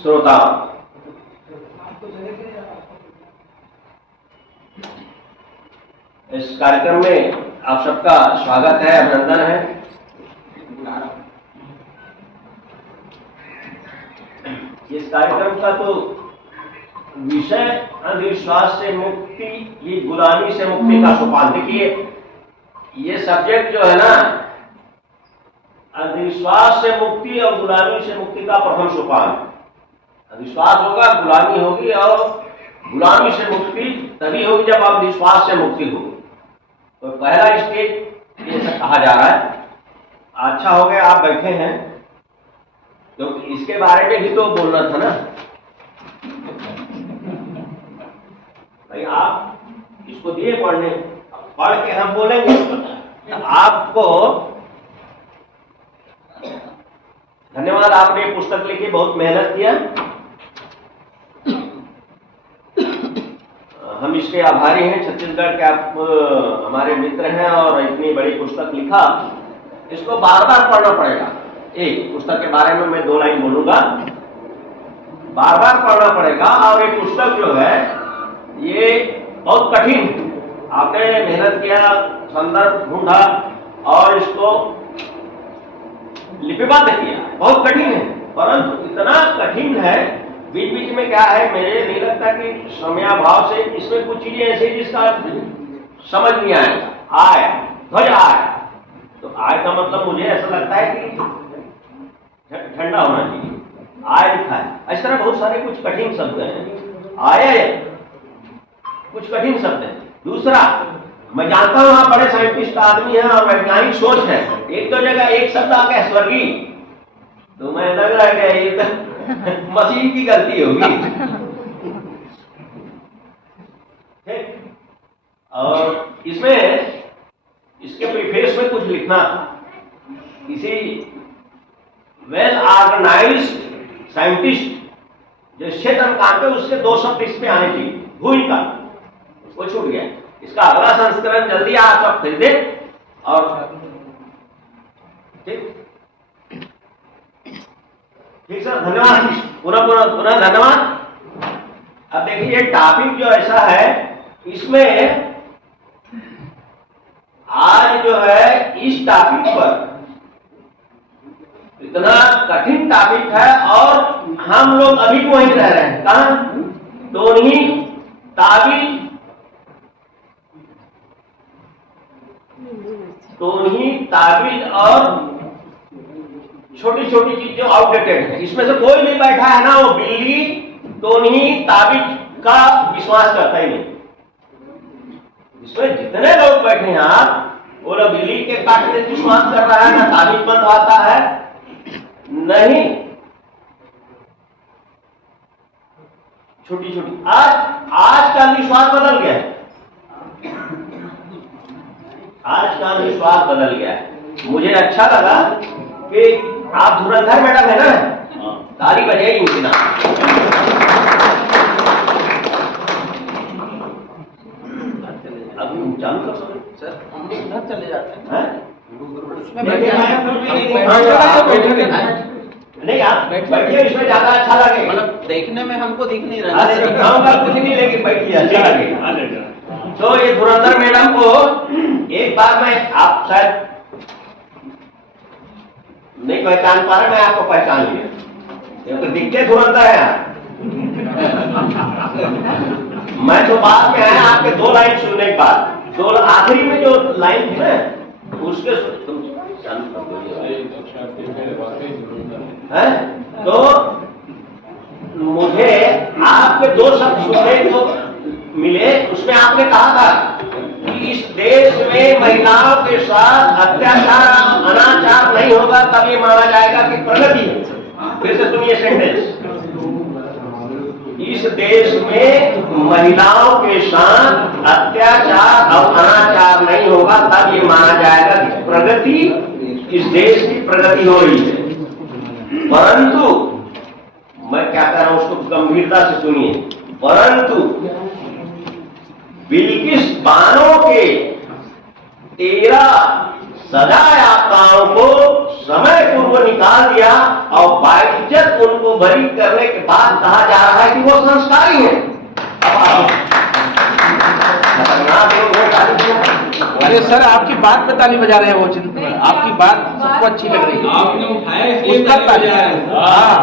श्रोता, इस कार्यक्रम में आप सबका स्वागत है, अभिनंदन है। इस कार्यक्रम का तो विषय अंधविश्वास से मुक्ति, ये गुलामी से मुक्ति का सोपान। देखिए, ये सब्जेक्ट जो है ना, अंधविश्वास से मुक्ति और गुलामी से मुक्ति का प्रथम सोपान। अंधविश्वास होगा, गुलामी होगी, और गुलामी से मुक्ति तभी होगी जब अंधविश्वास से मुक्ति होगी। तो पहला स्टेज ये सब कहा जा रहा है। अच्छा हो गया आप बैठे हैं, तो इसके बारे में भी तो बोलना था ना भाई। आप इसको दिए पढ़ने, पढ़ के हम बोलेंगे तो आपको धन्यवाद। आपने ये पुस्तक लिखी, बहुत मेहनत किया, हम इसके आभारी हैं। छत्तीसगढ़ के आप हमारे मित्र हैं और इतनी बड़ी पुस्तक लिखा, इसको बार बार पढ़ना पड़ेगा। एक पुस्तक के बारे में मैं 2 लाइन बोलूंगा, बार बार पढ़ना पड़ेगा। और ये पुस्तक जो है ये बहुत कठिन, आपने मेहनत किया, संदर्भ ढूंढा और इसको लिपिबद्ध किया, बहुत कठिन है। परंतु इतना कठिन है, बीच बीच में क्या है, मुझे नहीं लगता कि समयाभाव से इसमें कुछ चीजें ऐसी जिसका समझ नहीं आया, ध्वज आया। तो आय का मतलब मुझे ऐसा लगता है कि ठंडा होना चाहिए, आय लिखा है। इस तरह बहुत सारे कुछ कठिन शब्द हैं, आय कुछ कठिन शब्द है। दूसरा, मैं जानता हूं आप बड़े साइंटिस्ट आदमी हैं और वैज्ञानिक सोच है, एक तो जगह एक शब्द आ गया स्वर्गीय, तो मैं लग रहा है कि ये तो मशीन की गलती होगी। और इसमें इसके प्रीफेस में कुछ लिखना था, किसी वेल ऑर्गेनाइज्ड साइंटिस्ट जो क्षेत्र में काम करे उसके 2 शब्द इसमें आने चाहिए, भूमिका, वो छूट गया। इसका अगला संस्करण जल्दी आप सब खरीदे और ठीक सर, धन्यवाद, पुनः धन्यवाद। अब देखिए टॉपिक जो ऐसा है, इसमें आज जो है इस टॉपिक पर इतना कठिन टॉपिक है और हम लोग अभी वहीं रह रहे हैं। कहां? दोनों ताबीज, और छोटी छोटी चीज जो आउटडेटेड है, इसमें से कोई नहीं बैठा है ना वो बिल्ली दोनों ताबीज का विश्वास करता ही नहीं। इसमें जितने लोग बैठे हैं आप, वो लोग बिल्ली के काटने से विश्वास कर रहा है, ना ताबीज बनवाता है, नहीं छोटी छोटी। आज का विश्वास बदल गया, आज का विश्वास बदल गया। मुझे अच्छा लगा कि आप धुरंधर मैडम है ना, ताली बजाई उनके नाम। अभी चालू कर सकते सर, हम उधर चले जाते हैं। नहीं आप बैठिए, इसमें ज्यादा अच्छा लगे, मतलब देखने में हमको दिख नहीं रहा है, कुछ नहीं, लेकिन बैठिए अच्छा लगे। तो ये धुरंधर मैडम को एक बार मैं, आप शायद नहीं पहचान पा रहे, मैं आपको पहचान लिया, तो दिखते धुरंधर है आप। मैं तो बाद में आया आपके 2 लाइन सुनने के बाद, 2 आखिरी में जो लाइन थी ना उसके है, तो मुझे आपके 2 शब्द सुनने को मिले। उसमें आपने कहा था कि इस देश में महिलाओं के साथ अत्याचार अनाचार नहीं होगा, तब ये माना जाएगा कि प्रगति है। फिर से सुनिए सेंटेंस, इस देश में महिलाओं के साथ अत्याचार और अनाचार नहीं होगा, तब ये माना जाएगा कि प्रगति, इस देश की प्रगति हो रही है। परंतु मैं क्या कह रहा हूं उसको गंभीरता से सुनिए, परंतु बिल्किस बानो के 13 सजायाफ्ताओं को समय पूर्व निकाल दिया और बाइज्जत उनको बरी करने के बाद कहा जा रहा है कि वो संस्कारी है। अरे सर, आपकी बात पे ताली बजा रहे हैं, वो आपकी बात सबको अच्छी लग रही है, आपने उठाया उसका ताली। हाँ,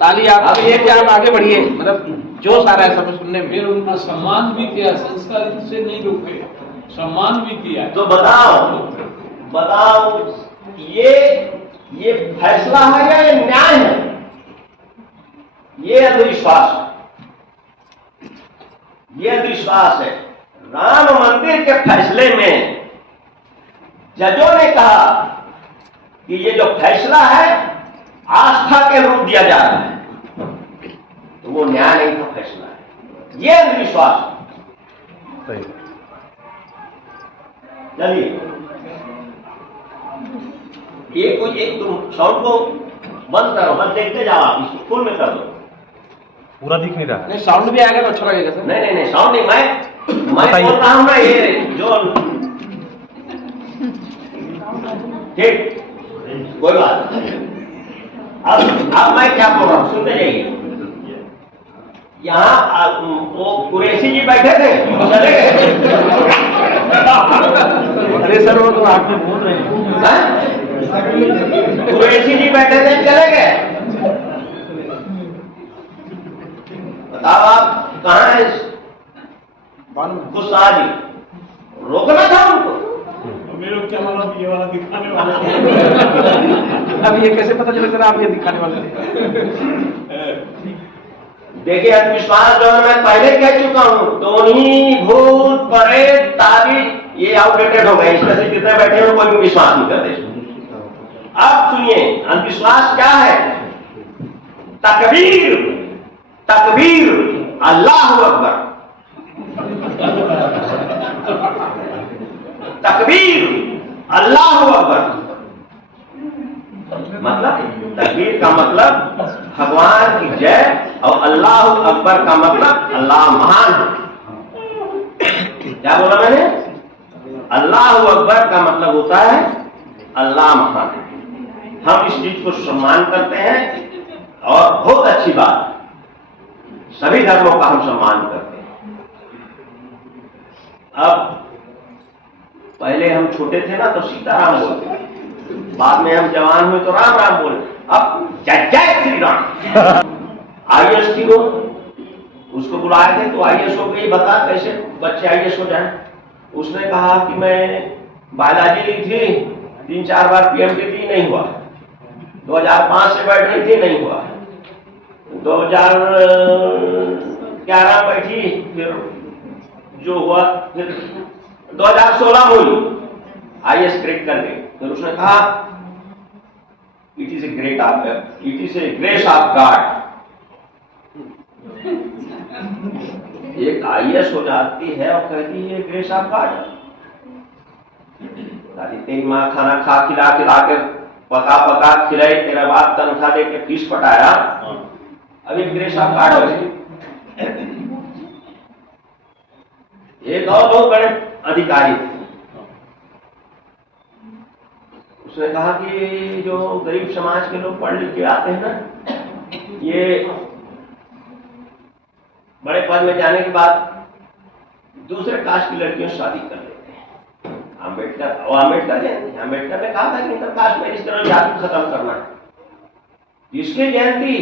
ताली आपके लिए कि आप आगे बढ़िए, मतलब जोश आ रहा है सब सुनने में। फिर उनका सम्मान भी किया, संस्कार से नहीं रुके, सम्मान भी किया। तो बताओ ये फैसला है या ये न्याय है? ये अंधविश्वास है। राम मंदिर के फैसले में जजों ने कहा कि ये जो फैसला है आस्था के रूप दिया जा रहा है, तो वो न्याय नहीं था, फैसला है। ये अंधविश्वास। चलिए, एक तुम साउंड को बंद करो, बस देखते जाओ, आप इसको फुल में कर दो। पूरा दिख नहीं रहा। नहीं साउंड भी आएगा तो अच्छा लगेगा सर। नहीं साउंड नहीं, मैं बोल रहा हूँ ना, ये जो ठीक, कोई बात नहीं। अब मैं क्या बोल रहा हूँ, सुनते जाइए। यहाँ वो कुरैशी जी बैठे थे, चले गए। अरे सर वो तो आप में बोल रहे हैं। कुरैशी जी बैठे थे, चले गए। बताओ आप कहाँ है गुस्सा जी? रोकना था उनको। मेरे क्या मतलब ये वाला दिखाने वाला अब ये कैसे पता चला सर आप ये दिखाने वाले थे? देखिए, अंधविश्वास जो मैं पहले कह चुका हूं, दोनों भूत प्रेत ताबीज ये आउटडेटेड हो गए। इसमें से जितने बैठे हो कोई भी विश्वास नहीं करते। अब सुनिए, अंधविश्वास क्या है? तकबीर, तकबीर, अल्लाह अकबर, तकबीर, अल्लाह अकबर। मतलब तकबीर का मतलब भगवान की जय, और अल्लाह अकबर का मतलब अल्लाह महान है। क्या बोला मैंने? अल्लाह अकबर का मतलब होता है अल्लाह महान है। हम इस चीज को सम्मान करते हैं, और बहुत अच्छी बात, सभी धर्मों का हम सम्मान करते हैं। अब पहले हम छोटे थे ना तो सीताराम बोलते थे, बाद में हम जवान हुए तो राम राम बोले, अब जय जय श्री राम। आईएएस थी वो, उसको बुलाए थे तो आईएएस हो गई। बता कैसे बच्चे आईएएस हो जाए? उसने कहा कि मैं बायोलॉजी ली थी, 3-4 बार पीएमटी दी, नहीं हुआ। 2005 से बैठ रही थी, नहीं हुआ। 2011 बैठी, फिर जो हुआ, फिर 2016 हुई, आईएएस क्रैक कर गई। फिर उसने कहा it is a grace of God. एक आईएएस हो जाती है और कहती है ग्रेस ऑफ गॉड। 3 माह खाना खा खिला के पका खिलाई, तेरा बाप तनख्वाह दे के फीस पटाया, अभी ग्रेस ऑफ गॉड हो गई। एक और बहुत बड़े अधिकारी थे, उसने कहा कि जो गरीब समाज के लोग पढ़ लिख के आते हैं ना, ये बड़े पद में जाने के बाद दूसरे कास्ट की लड़कियों से शादी कर लेते हैं। अम्बेडकर ने कहा था कि इंटर कास्ट मैरिज करो, जाति खत्म करना है। जिसके जयंती,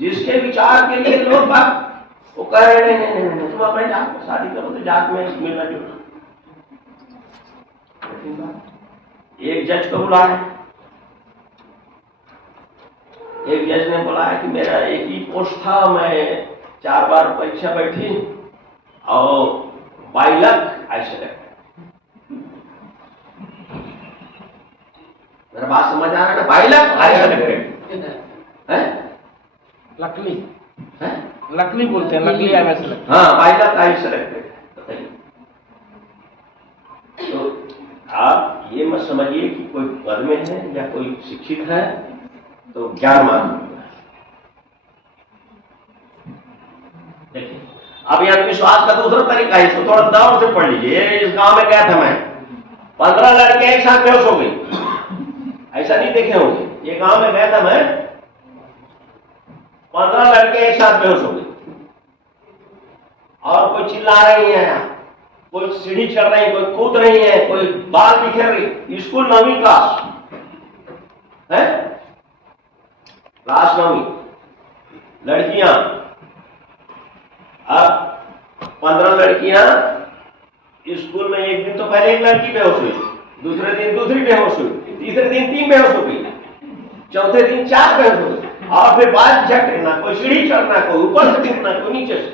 जिसके विचार के लिए लोग बात वो कह रहे नहीं, तुम अपने जात में शादी करो तो जात में मिलना जुलना। एक जज को बुलाया, एक जज ने बोला कि मेरा एक ही पोस्ट था, मैं 4 बार परीक्षा बैठी और 22 लाख आई सेलेक्ट। मेरा बात समझ आ रहा है ना? 22 लाख आई सेलेक्टेड है। लकली है, लकली बोलते हैं, लकली आई वैसे। हाँ, 22 लाख आई सेलेक्टेड। बताइए, तो आप ये मत समझिए कि कोई पद में है या कोई शिक्षित है तो ज्ञान मान। देखिए, अब यहाँ विश्वास का दूसरा तरीका है, इसको थोड़ा दौर से पढ़ लीजिए। इस गांव में गया था मैं, 15 लड़के एक साथ बेहोश हो गई। ऐसा नहीं देखे होंगे, ये गांव में गया था मैं, 15 लड़के एक साथ बेहोश हो गए, और कोई चिल्ला रही है, कोई सीढ़ी चढ़ रही है, कोई कूद रही है, कोई बाल बिखेर रही। स्कूल 9वीं क्लास है, क्लास 9वीं लड़कियां। अब 15 लड़कियां स्कूल में, एक दिन तो पहले एक लड़की बेहोश हुई, दूसरे दिन दूसरी बेहोश हुई, तीसरे दिन 3 बेहोश हो गई, चौथे दिन 4 बेहोश हो गई, और फिर बाद झटना, कोई सीढ़ी चढ़ना, कोई ऊपर से गिरना, कोई नीचे से।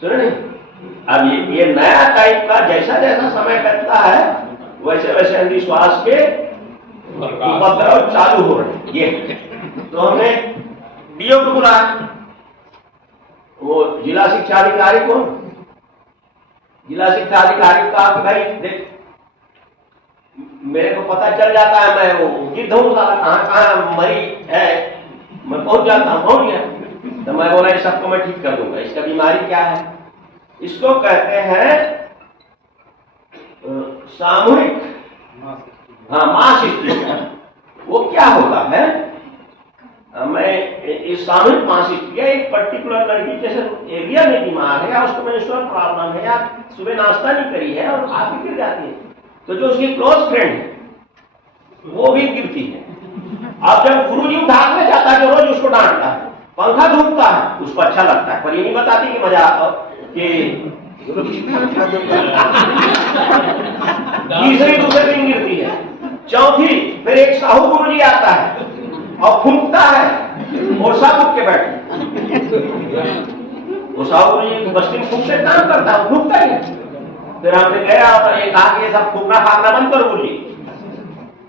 सुन नहीं? अब ये नया टाइप का जैसा जैसा समय कटता है वैसे वैसे अंधविश्वास के उपद्रव चालू हो रहे। ये तो हमने डीओ को बुलाया, वो जिला शिक्षा अधिकारी को, जिला शिक्षा अधिकारी को कहा कि भाई देख, मेरे को पता चल जाता है, मैं वो गिद्ध हूँ, कहाँ कहाँ मरी है, मैं पहुंच जाता हूँ, पहुंच गया। तो मैं बोला इस सबको मैं ठीक कर दूंगा। इसका बीमारी क्या है? इसको कहते हैं सामूहिक, हाँ, मास हिस्ट्री। वो क्या होता है? मैं इस सामूहिक मास हिस्ट्री, एक पर्टिकुलर लड़की जैसे एरिया में बीमार है या उसको मेंस्ट्रुअल प्रॉब्लम है या सुबह नाश्ता नहीं करी है और आगे गिर जाती है, तो जो उसकी क्लोज फ्रेंड है वो भी गिरती है। अब जब गुरुजी उठाने जाता है, जो रोज उसको डांटता है, पंखा धूपता है, उसको अच्छा लगता है, पर ये नहीं बताती कि मजा आता कि तीसरी दूसरे दिन गिरती है, चौथी फिर एक साहू गुरुजी आता है और फूंकता है और सब उठ के बैठे। वो साहू गुरुजी बस्ती फूंकते काम करता है, फूंकता ही है। फिर हमने गया और ये कहा कि ये सब फूकना फाकना बंद करो गुरुजी,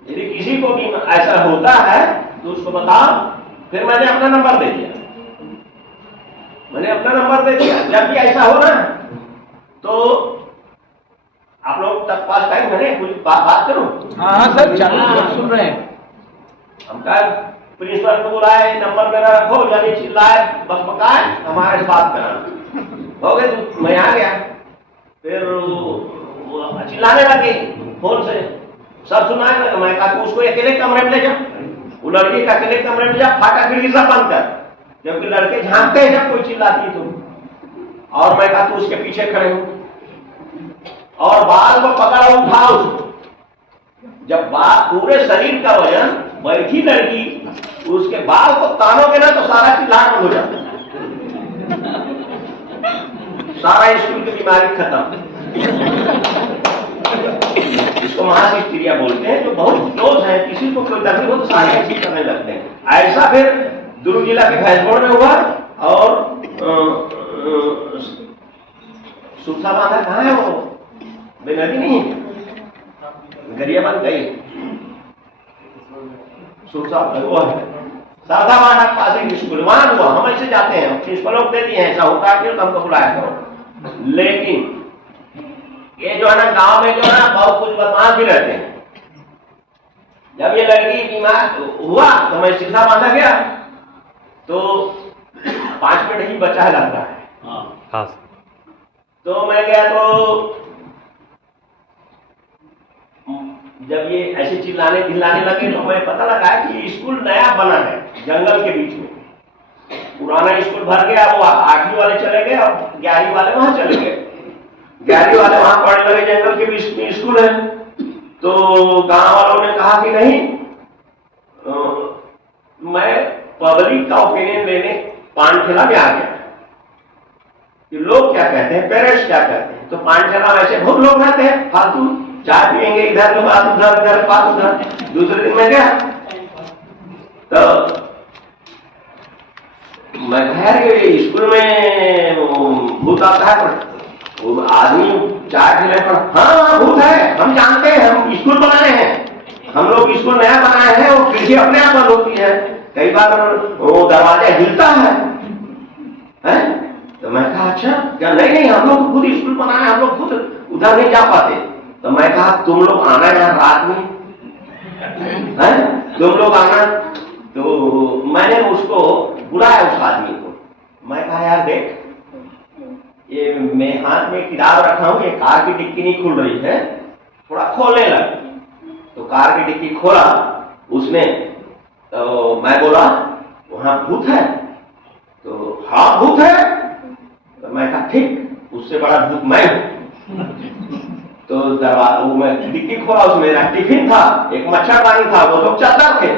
यदि किसी को भी ऐसा होता है तो उसको बताओ। फिर मैंने अपना नंबर दे दिया, जब भी ऐसा हो ना तो आप लोग तक पास टाइम है, कुछ बात करो। हाँ सर, सुन रहे हैं। हम कहा प्रिंसिपल को बुलाए, नंबर मेरा रखो, जाने चिल्लाए बकबकाए, हमारे से बात करा। हो गए, तो मैं आ गया। फिर चिल्लाने लगे फोन से, सब सुनाने लगा। मैं कहा कि उसको अकेले कमरे में ले जा, वो लड़की का अकेले कमरे में जा, फाटा खिड़की सब बंद कर, जबकि लड़के झांकते हैं जब कोई चिल्लाती है तो। और मैं कहा तू उसके पीछे खड़े हो और बाल को पकड़ा, उठा उसको। जब बाल पूरे शरीर का वजन बैठी लड़की, उसके बाल को तानोगे ना तो सारा चिल्लाहट हो जाता है, सारा स्कूल की बीमारी खत्म। इसको महाशिष्टिया बोलते हैं, जो बहुत क्लोज है, किसी को कोई तकलीफ हो तो सारे ऐसी करने लगते हैं। ऐसा फिर दुर्ग जिला के भैंसगढ़ में हुआ। और सुखा बांधा कहाँ है? वो बेनदी नहीं है, गरिया बन गई सुखा, वो है साधा बांधा पास एक स्कूल, वहां हुआ। हम ऐसे जाते हैं, प्रिंसिपलों को देती हैं, ऐसा होता है तो हमको बुलाया करो। लेकिन ये जो है ना, गांव में जो है ना, बहुत कुछ बदमाश भी रहते हैं। जब ये लड़की बीमार हुआ तो मैं सीधा बांधा गया, तो 5 मिनट ही बचा लगता है। हाँ। तो मैं गया, तो जब ये ऐसे चिल्लाने चिल्लाने लगे तो मैं पता लगा कि स्कूल नया बना है जंगल के बीच में। पुराना स्कूल भर गया, वो 8वीं वाले चले गए और 11वीं वाले वहां चले गए। 11वीं वाले वहां पढ़ने लगे, जंगल के बीच में स्कूल है। तो गांव वालों ने कहा कि नहीं, मैं पब्लिक का ओपिनियन लेने पानठेला में आ गया कि लोग क्या कहते हैं, पेरेंट्स क्या कहते हैं। तो पानठेला में ऐसे बहुत लोग रहते हैं फालतू, चाय पियेंगे, इधर के पास उधर, इधर पास उधर। दूसरे दिन में गया तो मैं कह स्कूल में भूत आता है, वो आदमी चाय पी रहे, हाँ भूत है, हम जानते हैं, हम स्कूल बनाए हैं, हम लोग स्कूल नया बनाए हैं, वो खिड़की अपने आप बंद होती है, कई बार वो दरवाजा हिलता है? तो मैं कहा अच्छा क्या? नहीं नहीं, हम लोग खुद स्कूल बनाए, हम लोग खुद उधर नहीं जा पाते। तो मैं कहा तुम लोग आना यहाँ रात में, तुम लोग आना। तो मैंने उसको बुलाया, उस आदमी को। मैं कहा यार देख, ये मैं हाथ में किताब रखा हूं, ये कार की डिक्की नहीं खुल रही है, थोड़ा खोलने लगा। तो कार की डिक्की खोला उसने, तो मैं बोला वहां भूत है? तो हाँ भूत है। तो मैं कहा ठीक, उससे बड़ा भूत मैं हूं। तो वो मैं डिक्की खोला, उसमें मेरा टिफिन था, एक मच्छरदानी था, वो लोग चादर थे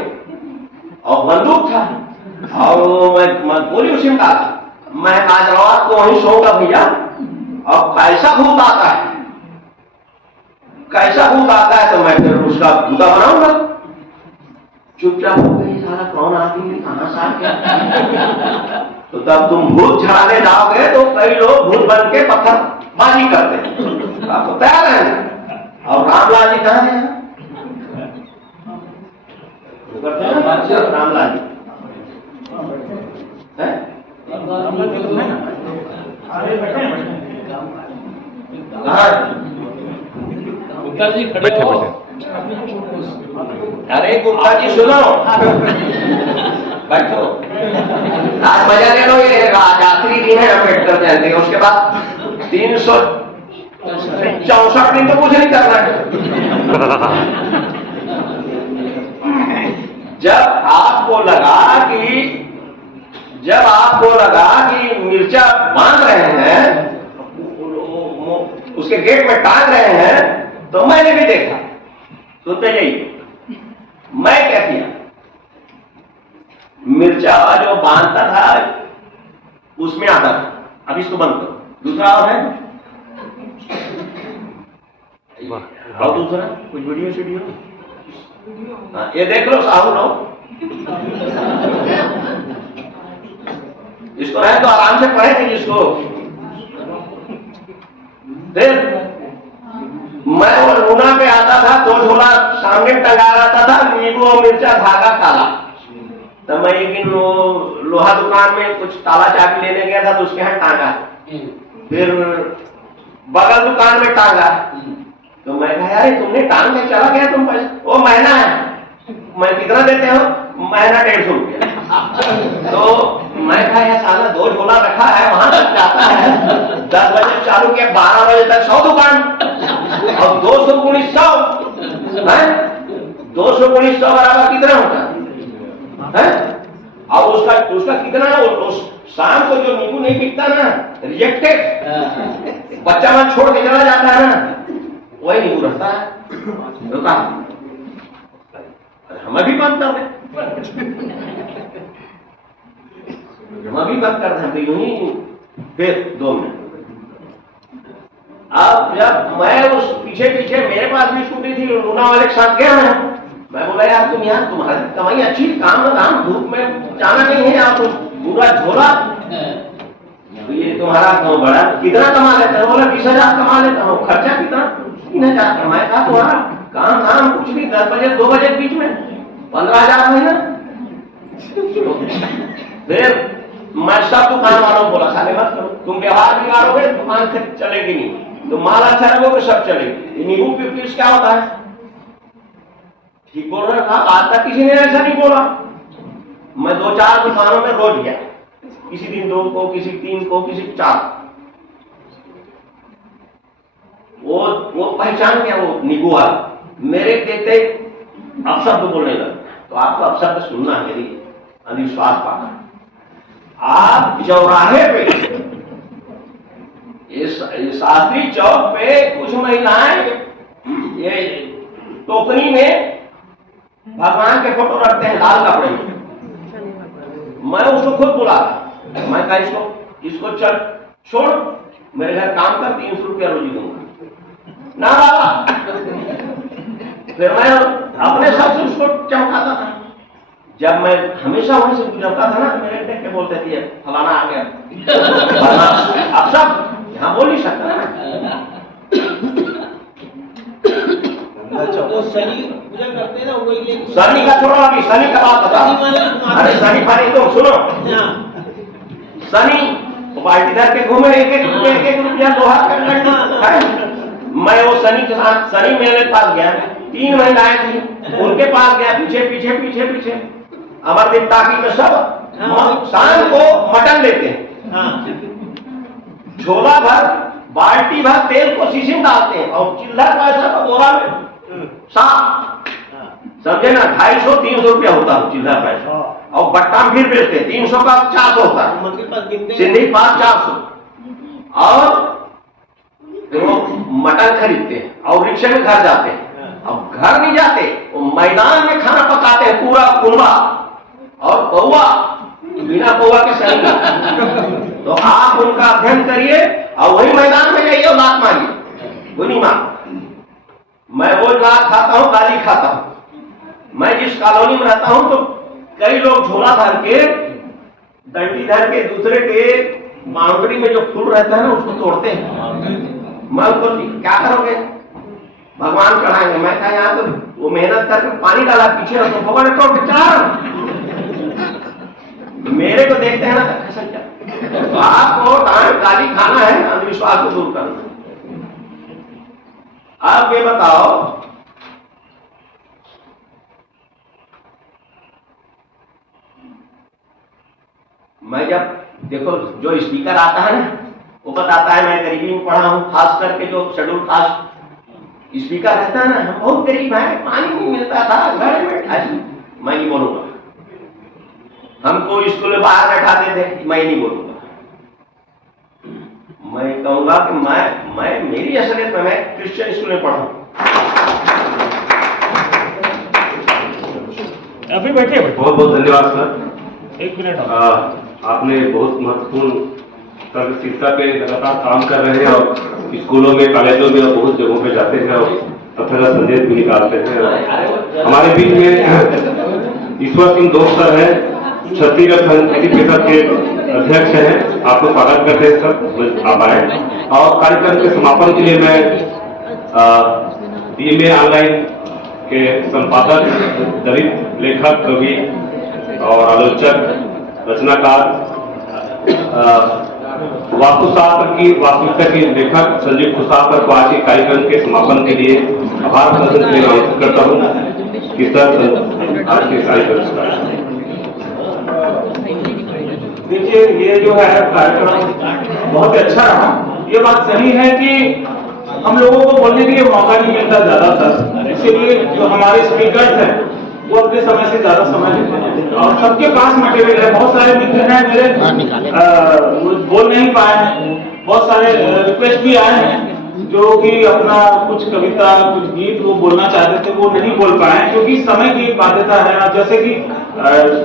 और बंदूक था, और मैं गोली उसी में डाला। मैं आज रात को वहीं सोऊंगा भैया, अब कैसा भूत आता है, कैसा भूत आता है, तो मैं फिर उसका भूता बनाऊंगा। चुपचाप हो गई, सारा कौन आदमी कहां से आ गया। तो तब तुम भूत छड़ाने जाओगे तो कई लोग भूत बन के पत्थरबाजी करते हैं, आपको तैयार है। और रामलाल जी कहाँ है? रामलाल जी कहाँ गुप्ता जी खड़े बैठे हो। अरे गुप्ता जी सुनो, बैठो, आज मजा ले लो। ये आज आखिरी दिन है अम्बेडकर जयंती का, उसके बाद 364 दिन तो कुछ नहीं करना है। जब आपको लगा कि मिर्चा बांध रहे हैं, उसके गेट में टांग रहे हैं, तो मैंने भी देखा। सुनते जाइए, मैं क्या किया, मिर्चा जो बांधता था उसमें आता था। अब इसको बंद करो। दूसरा और है, और दूसरा कुछ वीडियो। हाँ, ये देख लो साहू लो, इसको रहे तो आराम से पढ़ेंगे इसको। फिर मैं वो लूना पे आता था, 2 झोला सामने टंगा रहता था, नींबू और मिर्चा, धागा काला। तो मैं एक दिन वो लोहा दुकान में कुछ ताला चाबी लेने गया था, तो उसके यहाँ टांगा। फिर बगल दुकान में टांगा, तो मैं कहा अरे तुमने टांग के चला गया, तुम पैसे, वो महीना है। मैं कितना देते हो? महीना 150 रुपया। तो मैं कहा यार साला 2 झोला रखा है, वहां तक जाता है, 10 बजे चालू किया, 12 बजे तक 100 दुकान, और 200 गुणित 100 है, 200 गुणित 100 बराबर कितना होता है? और उसका कितना है? शाम को जो नींबू नहीं बिकता ना, रिजेक्टेड, बच्चा मन छोड़ के चला जाता है ना, वही नींबू रहता है। हम भी बंद कर दें, यूं ही। फिर 2 मिनट, अब जब मैं उस पीछे मेरे पास भी स्कूटी थी, लूना वाले के साथ गया मैं बोला यार तुम यहाँ, तुम्हारी कमाई अच्छी, काम धूप में जाना नहीं है, आप पूरा झोला, तो ये तुम्हारा क्यों बड़ा, कितना कमा लेते हो? बोला 20,000 कमा लेता हूँ। खर्चा कितना? 3,000 कमाया था। तुम्हारा काम धाम कुछ नहीं, 10 बजे 2 बजे के बीच में 15,000 महीना। फिर मैं सब दुकान वालों को बोला साले मत करो, तुम व्यवहार बिगाड़ोगे दुकान चलेगी नहीं, तो माल अच्छा रखोगे सब चलेगी। नींबू पीस क्या होता है? ठीक बोल रहा था, आज तक किसी ने ऐसा नहीं बोला। मैं 2-4 दुकानों में रोज गया, किसी दिन 2 को, किसी 3 को, किसी 4। वो पहचान गया, वो नींबू वाला मेरे कहते अपशब्द बोलने लगा। तो आपको अपशब्द सुनना है, मेरी अंधविश्वास पाना। आप चौराहे पे, इस शास्त्री चौक पे कुछ महिलाएं ये टोकरी में भगवान के फोटो रखते हैं लाल कपड़े में। मैं उसको खुद बुला, मैं कहा इसको चल छोड़, मेरे घर काम कर, 300 रुपया रोजी दूंगा ना बाबा। फिर मैं अपने साथ से उसको चमकाता था। जब मैं हमेशा वहीं से गुजरता था ना, मेरे देख के बोलते थे फलाना आ गया। अब सब यहाँ बोल नहीं सकता ना। तो शनि पूजा करते हैं ना, वही शनि का छोड़ो, अभी शनि का बात बता। अरे शनि फानी तो सुनो, शनि पार्टी दर के घूमे, एक रुपया लोहा कर। मैं वो शनि के साथ, शनि मेरे पास गया, 3 महिलाएं थी, उनके पास गया, पीछे अमरदीप टाकी में सब शाम को मटन लेते हैं, झोला भर, बाल्टी भर तेल को शीशी में डालते हैं, और चिल्ला पैसा तो बोरा में साफ, समझे ना, 250-300 रुपया होता है चिल्ला पैसा, और बट्टा में फिर बेचते हैं, 300 का 400 होता है, सिंधी पास 400, और वो मटन खरीदते हैं और रिक्शे में घर जाते हैं। अब घर नहीं जाते, वो मैदान में खाना पकाते हैं, पूरा कुंबा और पौवा, बिना पौवा के सही। तो आप उनका अध्ययन करिए और वही मैदान में जाइए और लात मारिए, बुनी मां। मैं वो लात खाता हूँ, गाली खाता हूँ। मैं जिस कॉलोनी में रहता हूँ, तो कई लोग झोला धर के, डंडी धर के दूसरे के बाउंड्री में जो फूल रहता है ना, उसको तोड़ते हैं। मैं उनको क्या करोगे? भगवान चढ़ाएंगे। मैं कहा यहाँ तो वो मेहनत करके पानी डाला पीछे, तो भगवान तोड़ के चढ़ा। मेरे को देखते हैं ना तो खसल जाए। तो आपको गाली खाना है, अंधविश्वास को दूर करना। आप ये बताओ, मैं जब देखो जो स्पीकर आता है ना, वो बताता है मैं गरीबी में पढ़ा हूं, खास करके जो शेड्यूल कास्ट स्पीकर रहता है ना, हम बहुत गरीब है, पानी नहीं मिलता था, घर में बैठा। मैं नहीं बोलूंगा, हमको स्कूल में बाहर बैठाते थे, मैं नहीं बोलूंगा। मैं कहूंगा कि मैं मेरी असलियत में मैं क्रिश्चियन स्कूल में पढ़ा हूं। अभी बैठे बहुत बहुत धन्यवाद सर। एक मिनट आपने बहुत महत्वपूर्ण शिक्षा पे लगातार काम कर रहे हैं और स्कूलों में, कॉलेजों में और बहुत जगहों पे जाते हैं और तथ्य का संदेश भी निकालते हैं। हमारे बीच में ईश्वर सिंह दोस्त सर हैं, छत्तीसगढ़ संस्कृति परिषद के अध्यक्ष हैं। आपको स्वागत करते हैं सर, आप आए। और कार्यक्रम के समापन के लिए मैं DMA ऑनलाइन के संपादक, दलित लेखक, कवि और आलोचक, रचनाकार, वास्तुशास्त्र की वास्तविकता के लेखक संजीव कुशवाहा को आज के कार्यक्रम के समापन के लिए आभार प्रदर्शन के लिए आमंत्रित करता हूँ कि सर आज के कार्यक्रम। देखिए, ये जो है कार्यक्रम बहुत अच्छा रहा। ये बात सही है कि हम लोगों को बोलने के लिए मौका नहीं मिलता ज्यादातर, इसीलिए जो हमारे स्पीकर्स हैं वो अपने समय से ज्यादा समय लेते हैं और सबके पास मटेरियल है। बहुत सारे मित्र हैं मेरे बोल नहीं पाए हैं, बहुत सारे रिक्वेस्ट भी आए हैं जो कि अपना कुछ कविता, कुछ गीत वो बोलना चाहते थे, वो नहीं बोल पाए क्योंकि समय की बाध्यता है। अब जैसे कि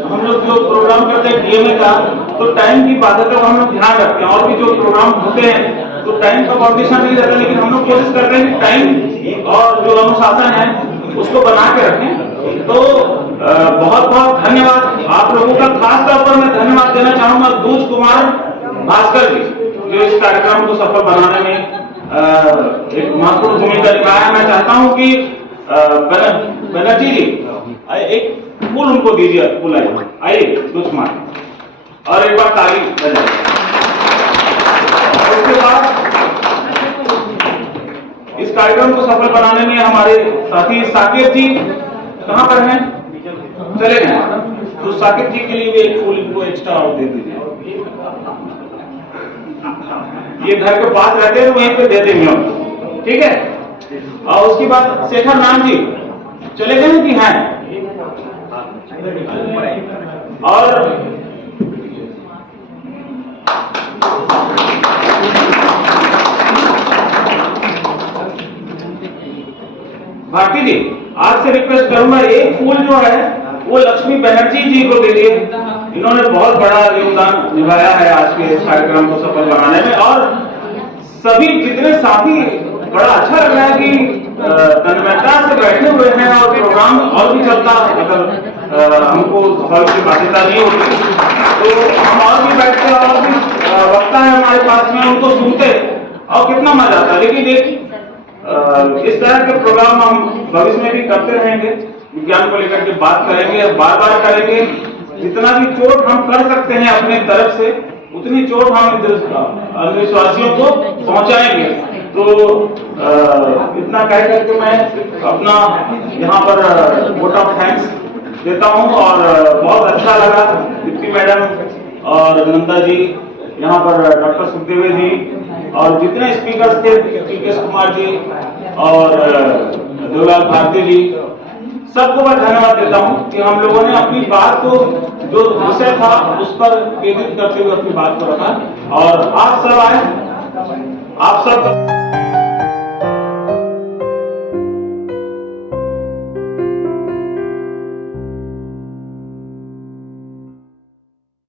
हम लोग जो प्रोग्राम करते हैं DMA का, तो टाइम की बाध्यता को हम लोग ध्यान रखते हैं। और भी जो प्रोग्राम होते हैं तो टाइम का बाउंडेशन नहीं रहता, लेकिन हम लोग कोशिश करते हैं कि टाइम और जो अनुशासन है उसको बना के रखें। तो बहुत बहुत धन्यवाद आप लोगों का। खास तौर पर मैं धन्यवाद देना चाहूंगा दूज कुमार भास्कर जी, जो इस कार्यक्रम को सफल बनाने में एक महत्वपूर्ण भूमिका निभाया। मैं चाहता हूं कि बनर्जी जी एक फूल उनको दीजिए, फूल आइए दूज कुमार, और एक बार ताली बजाइए। उसके बाद इस कार्यक्रम को सफल बनाने में हमारे साथी साकिब जी कहाँ पर हैं? चले गए, तो साकिब जी के लिए भी एक फूल इनको एक्स्ट्रा और दे दीजिए। ये घर के पास रहते हैं, वहीं पे दे देंगे हम, ठीक है। और उसके बाद शेखर नाम जी चले गए कि हैं? और भारती जी, आज से रिक्वेस्ट करूंगा एक फूल जो है वो लक्ष्मी बनर्जी जी को दे दिए। इन्होंने बहुत बड़ा योगदान निभाया है आज के इस कार्यक्रम को सफल बनाने में। और सभी जितने साथी, बड़ा अच्छा लग रहा है कि तन्मयता से बैठे हुए हैं और प्रोग्राम और भी चलता। अगर हमको सफल की बाध्यता नहीं होती तो हम और भी बैठते और भी वक्ता है हमारे पास में, उनको सुनते और कितना मजा आता। लेकिन एक इस तरह के प्रोग्राम हम भविष्य में भी करते रहेंगे, विज्ञान को लेकर के बात करेंगे, बार बार करेंगे। जितना भी चोट हम कर सकते हैं अपने तरफ से, उतनी चोट हम अंधविश्वासियों को पहुंचाएंगे। तो इतना कह करके मैं अपना यहाँ पर वोट ऑफ थैंक्स देता हूँ। और बहुत अच्छा लगा दीप्ति मैडम और नंदा जी, यहाँ पर डॉक्टर सुखदेव जी और जितने स्पीकर्स थे, पीकेश कुमार जी और देवलाल भारती जी, सबको मैं धन्यवाद देता हूँ कि हम लोगों ने अपनी बात को, जो विषय था उस पर केंद्रित करते हुए अपनी बात को रखा। और आप सब आए, आप सब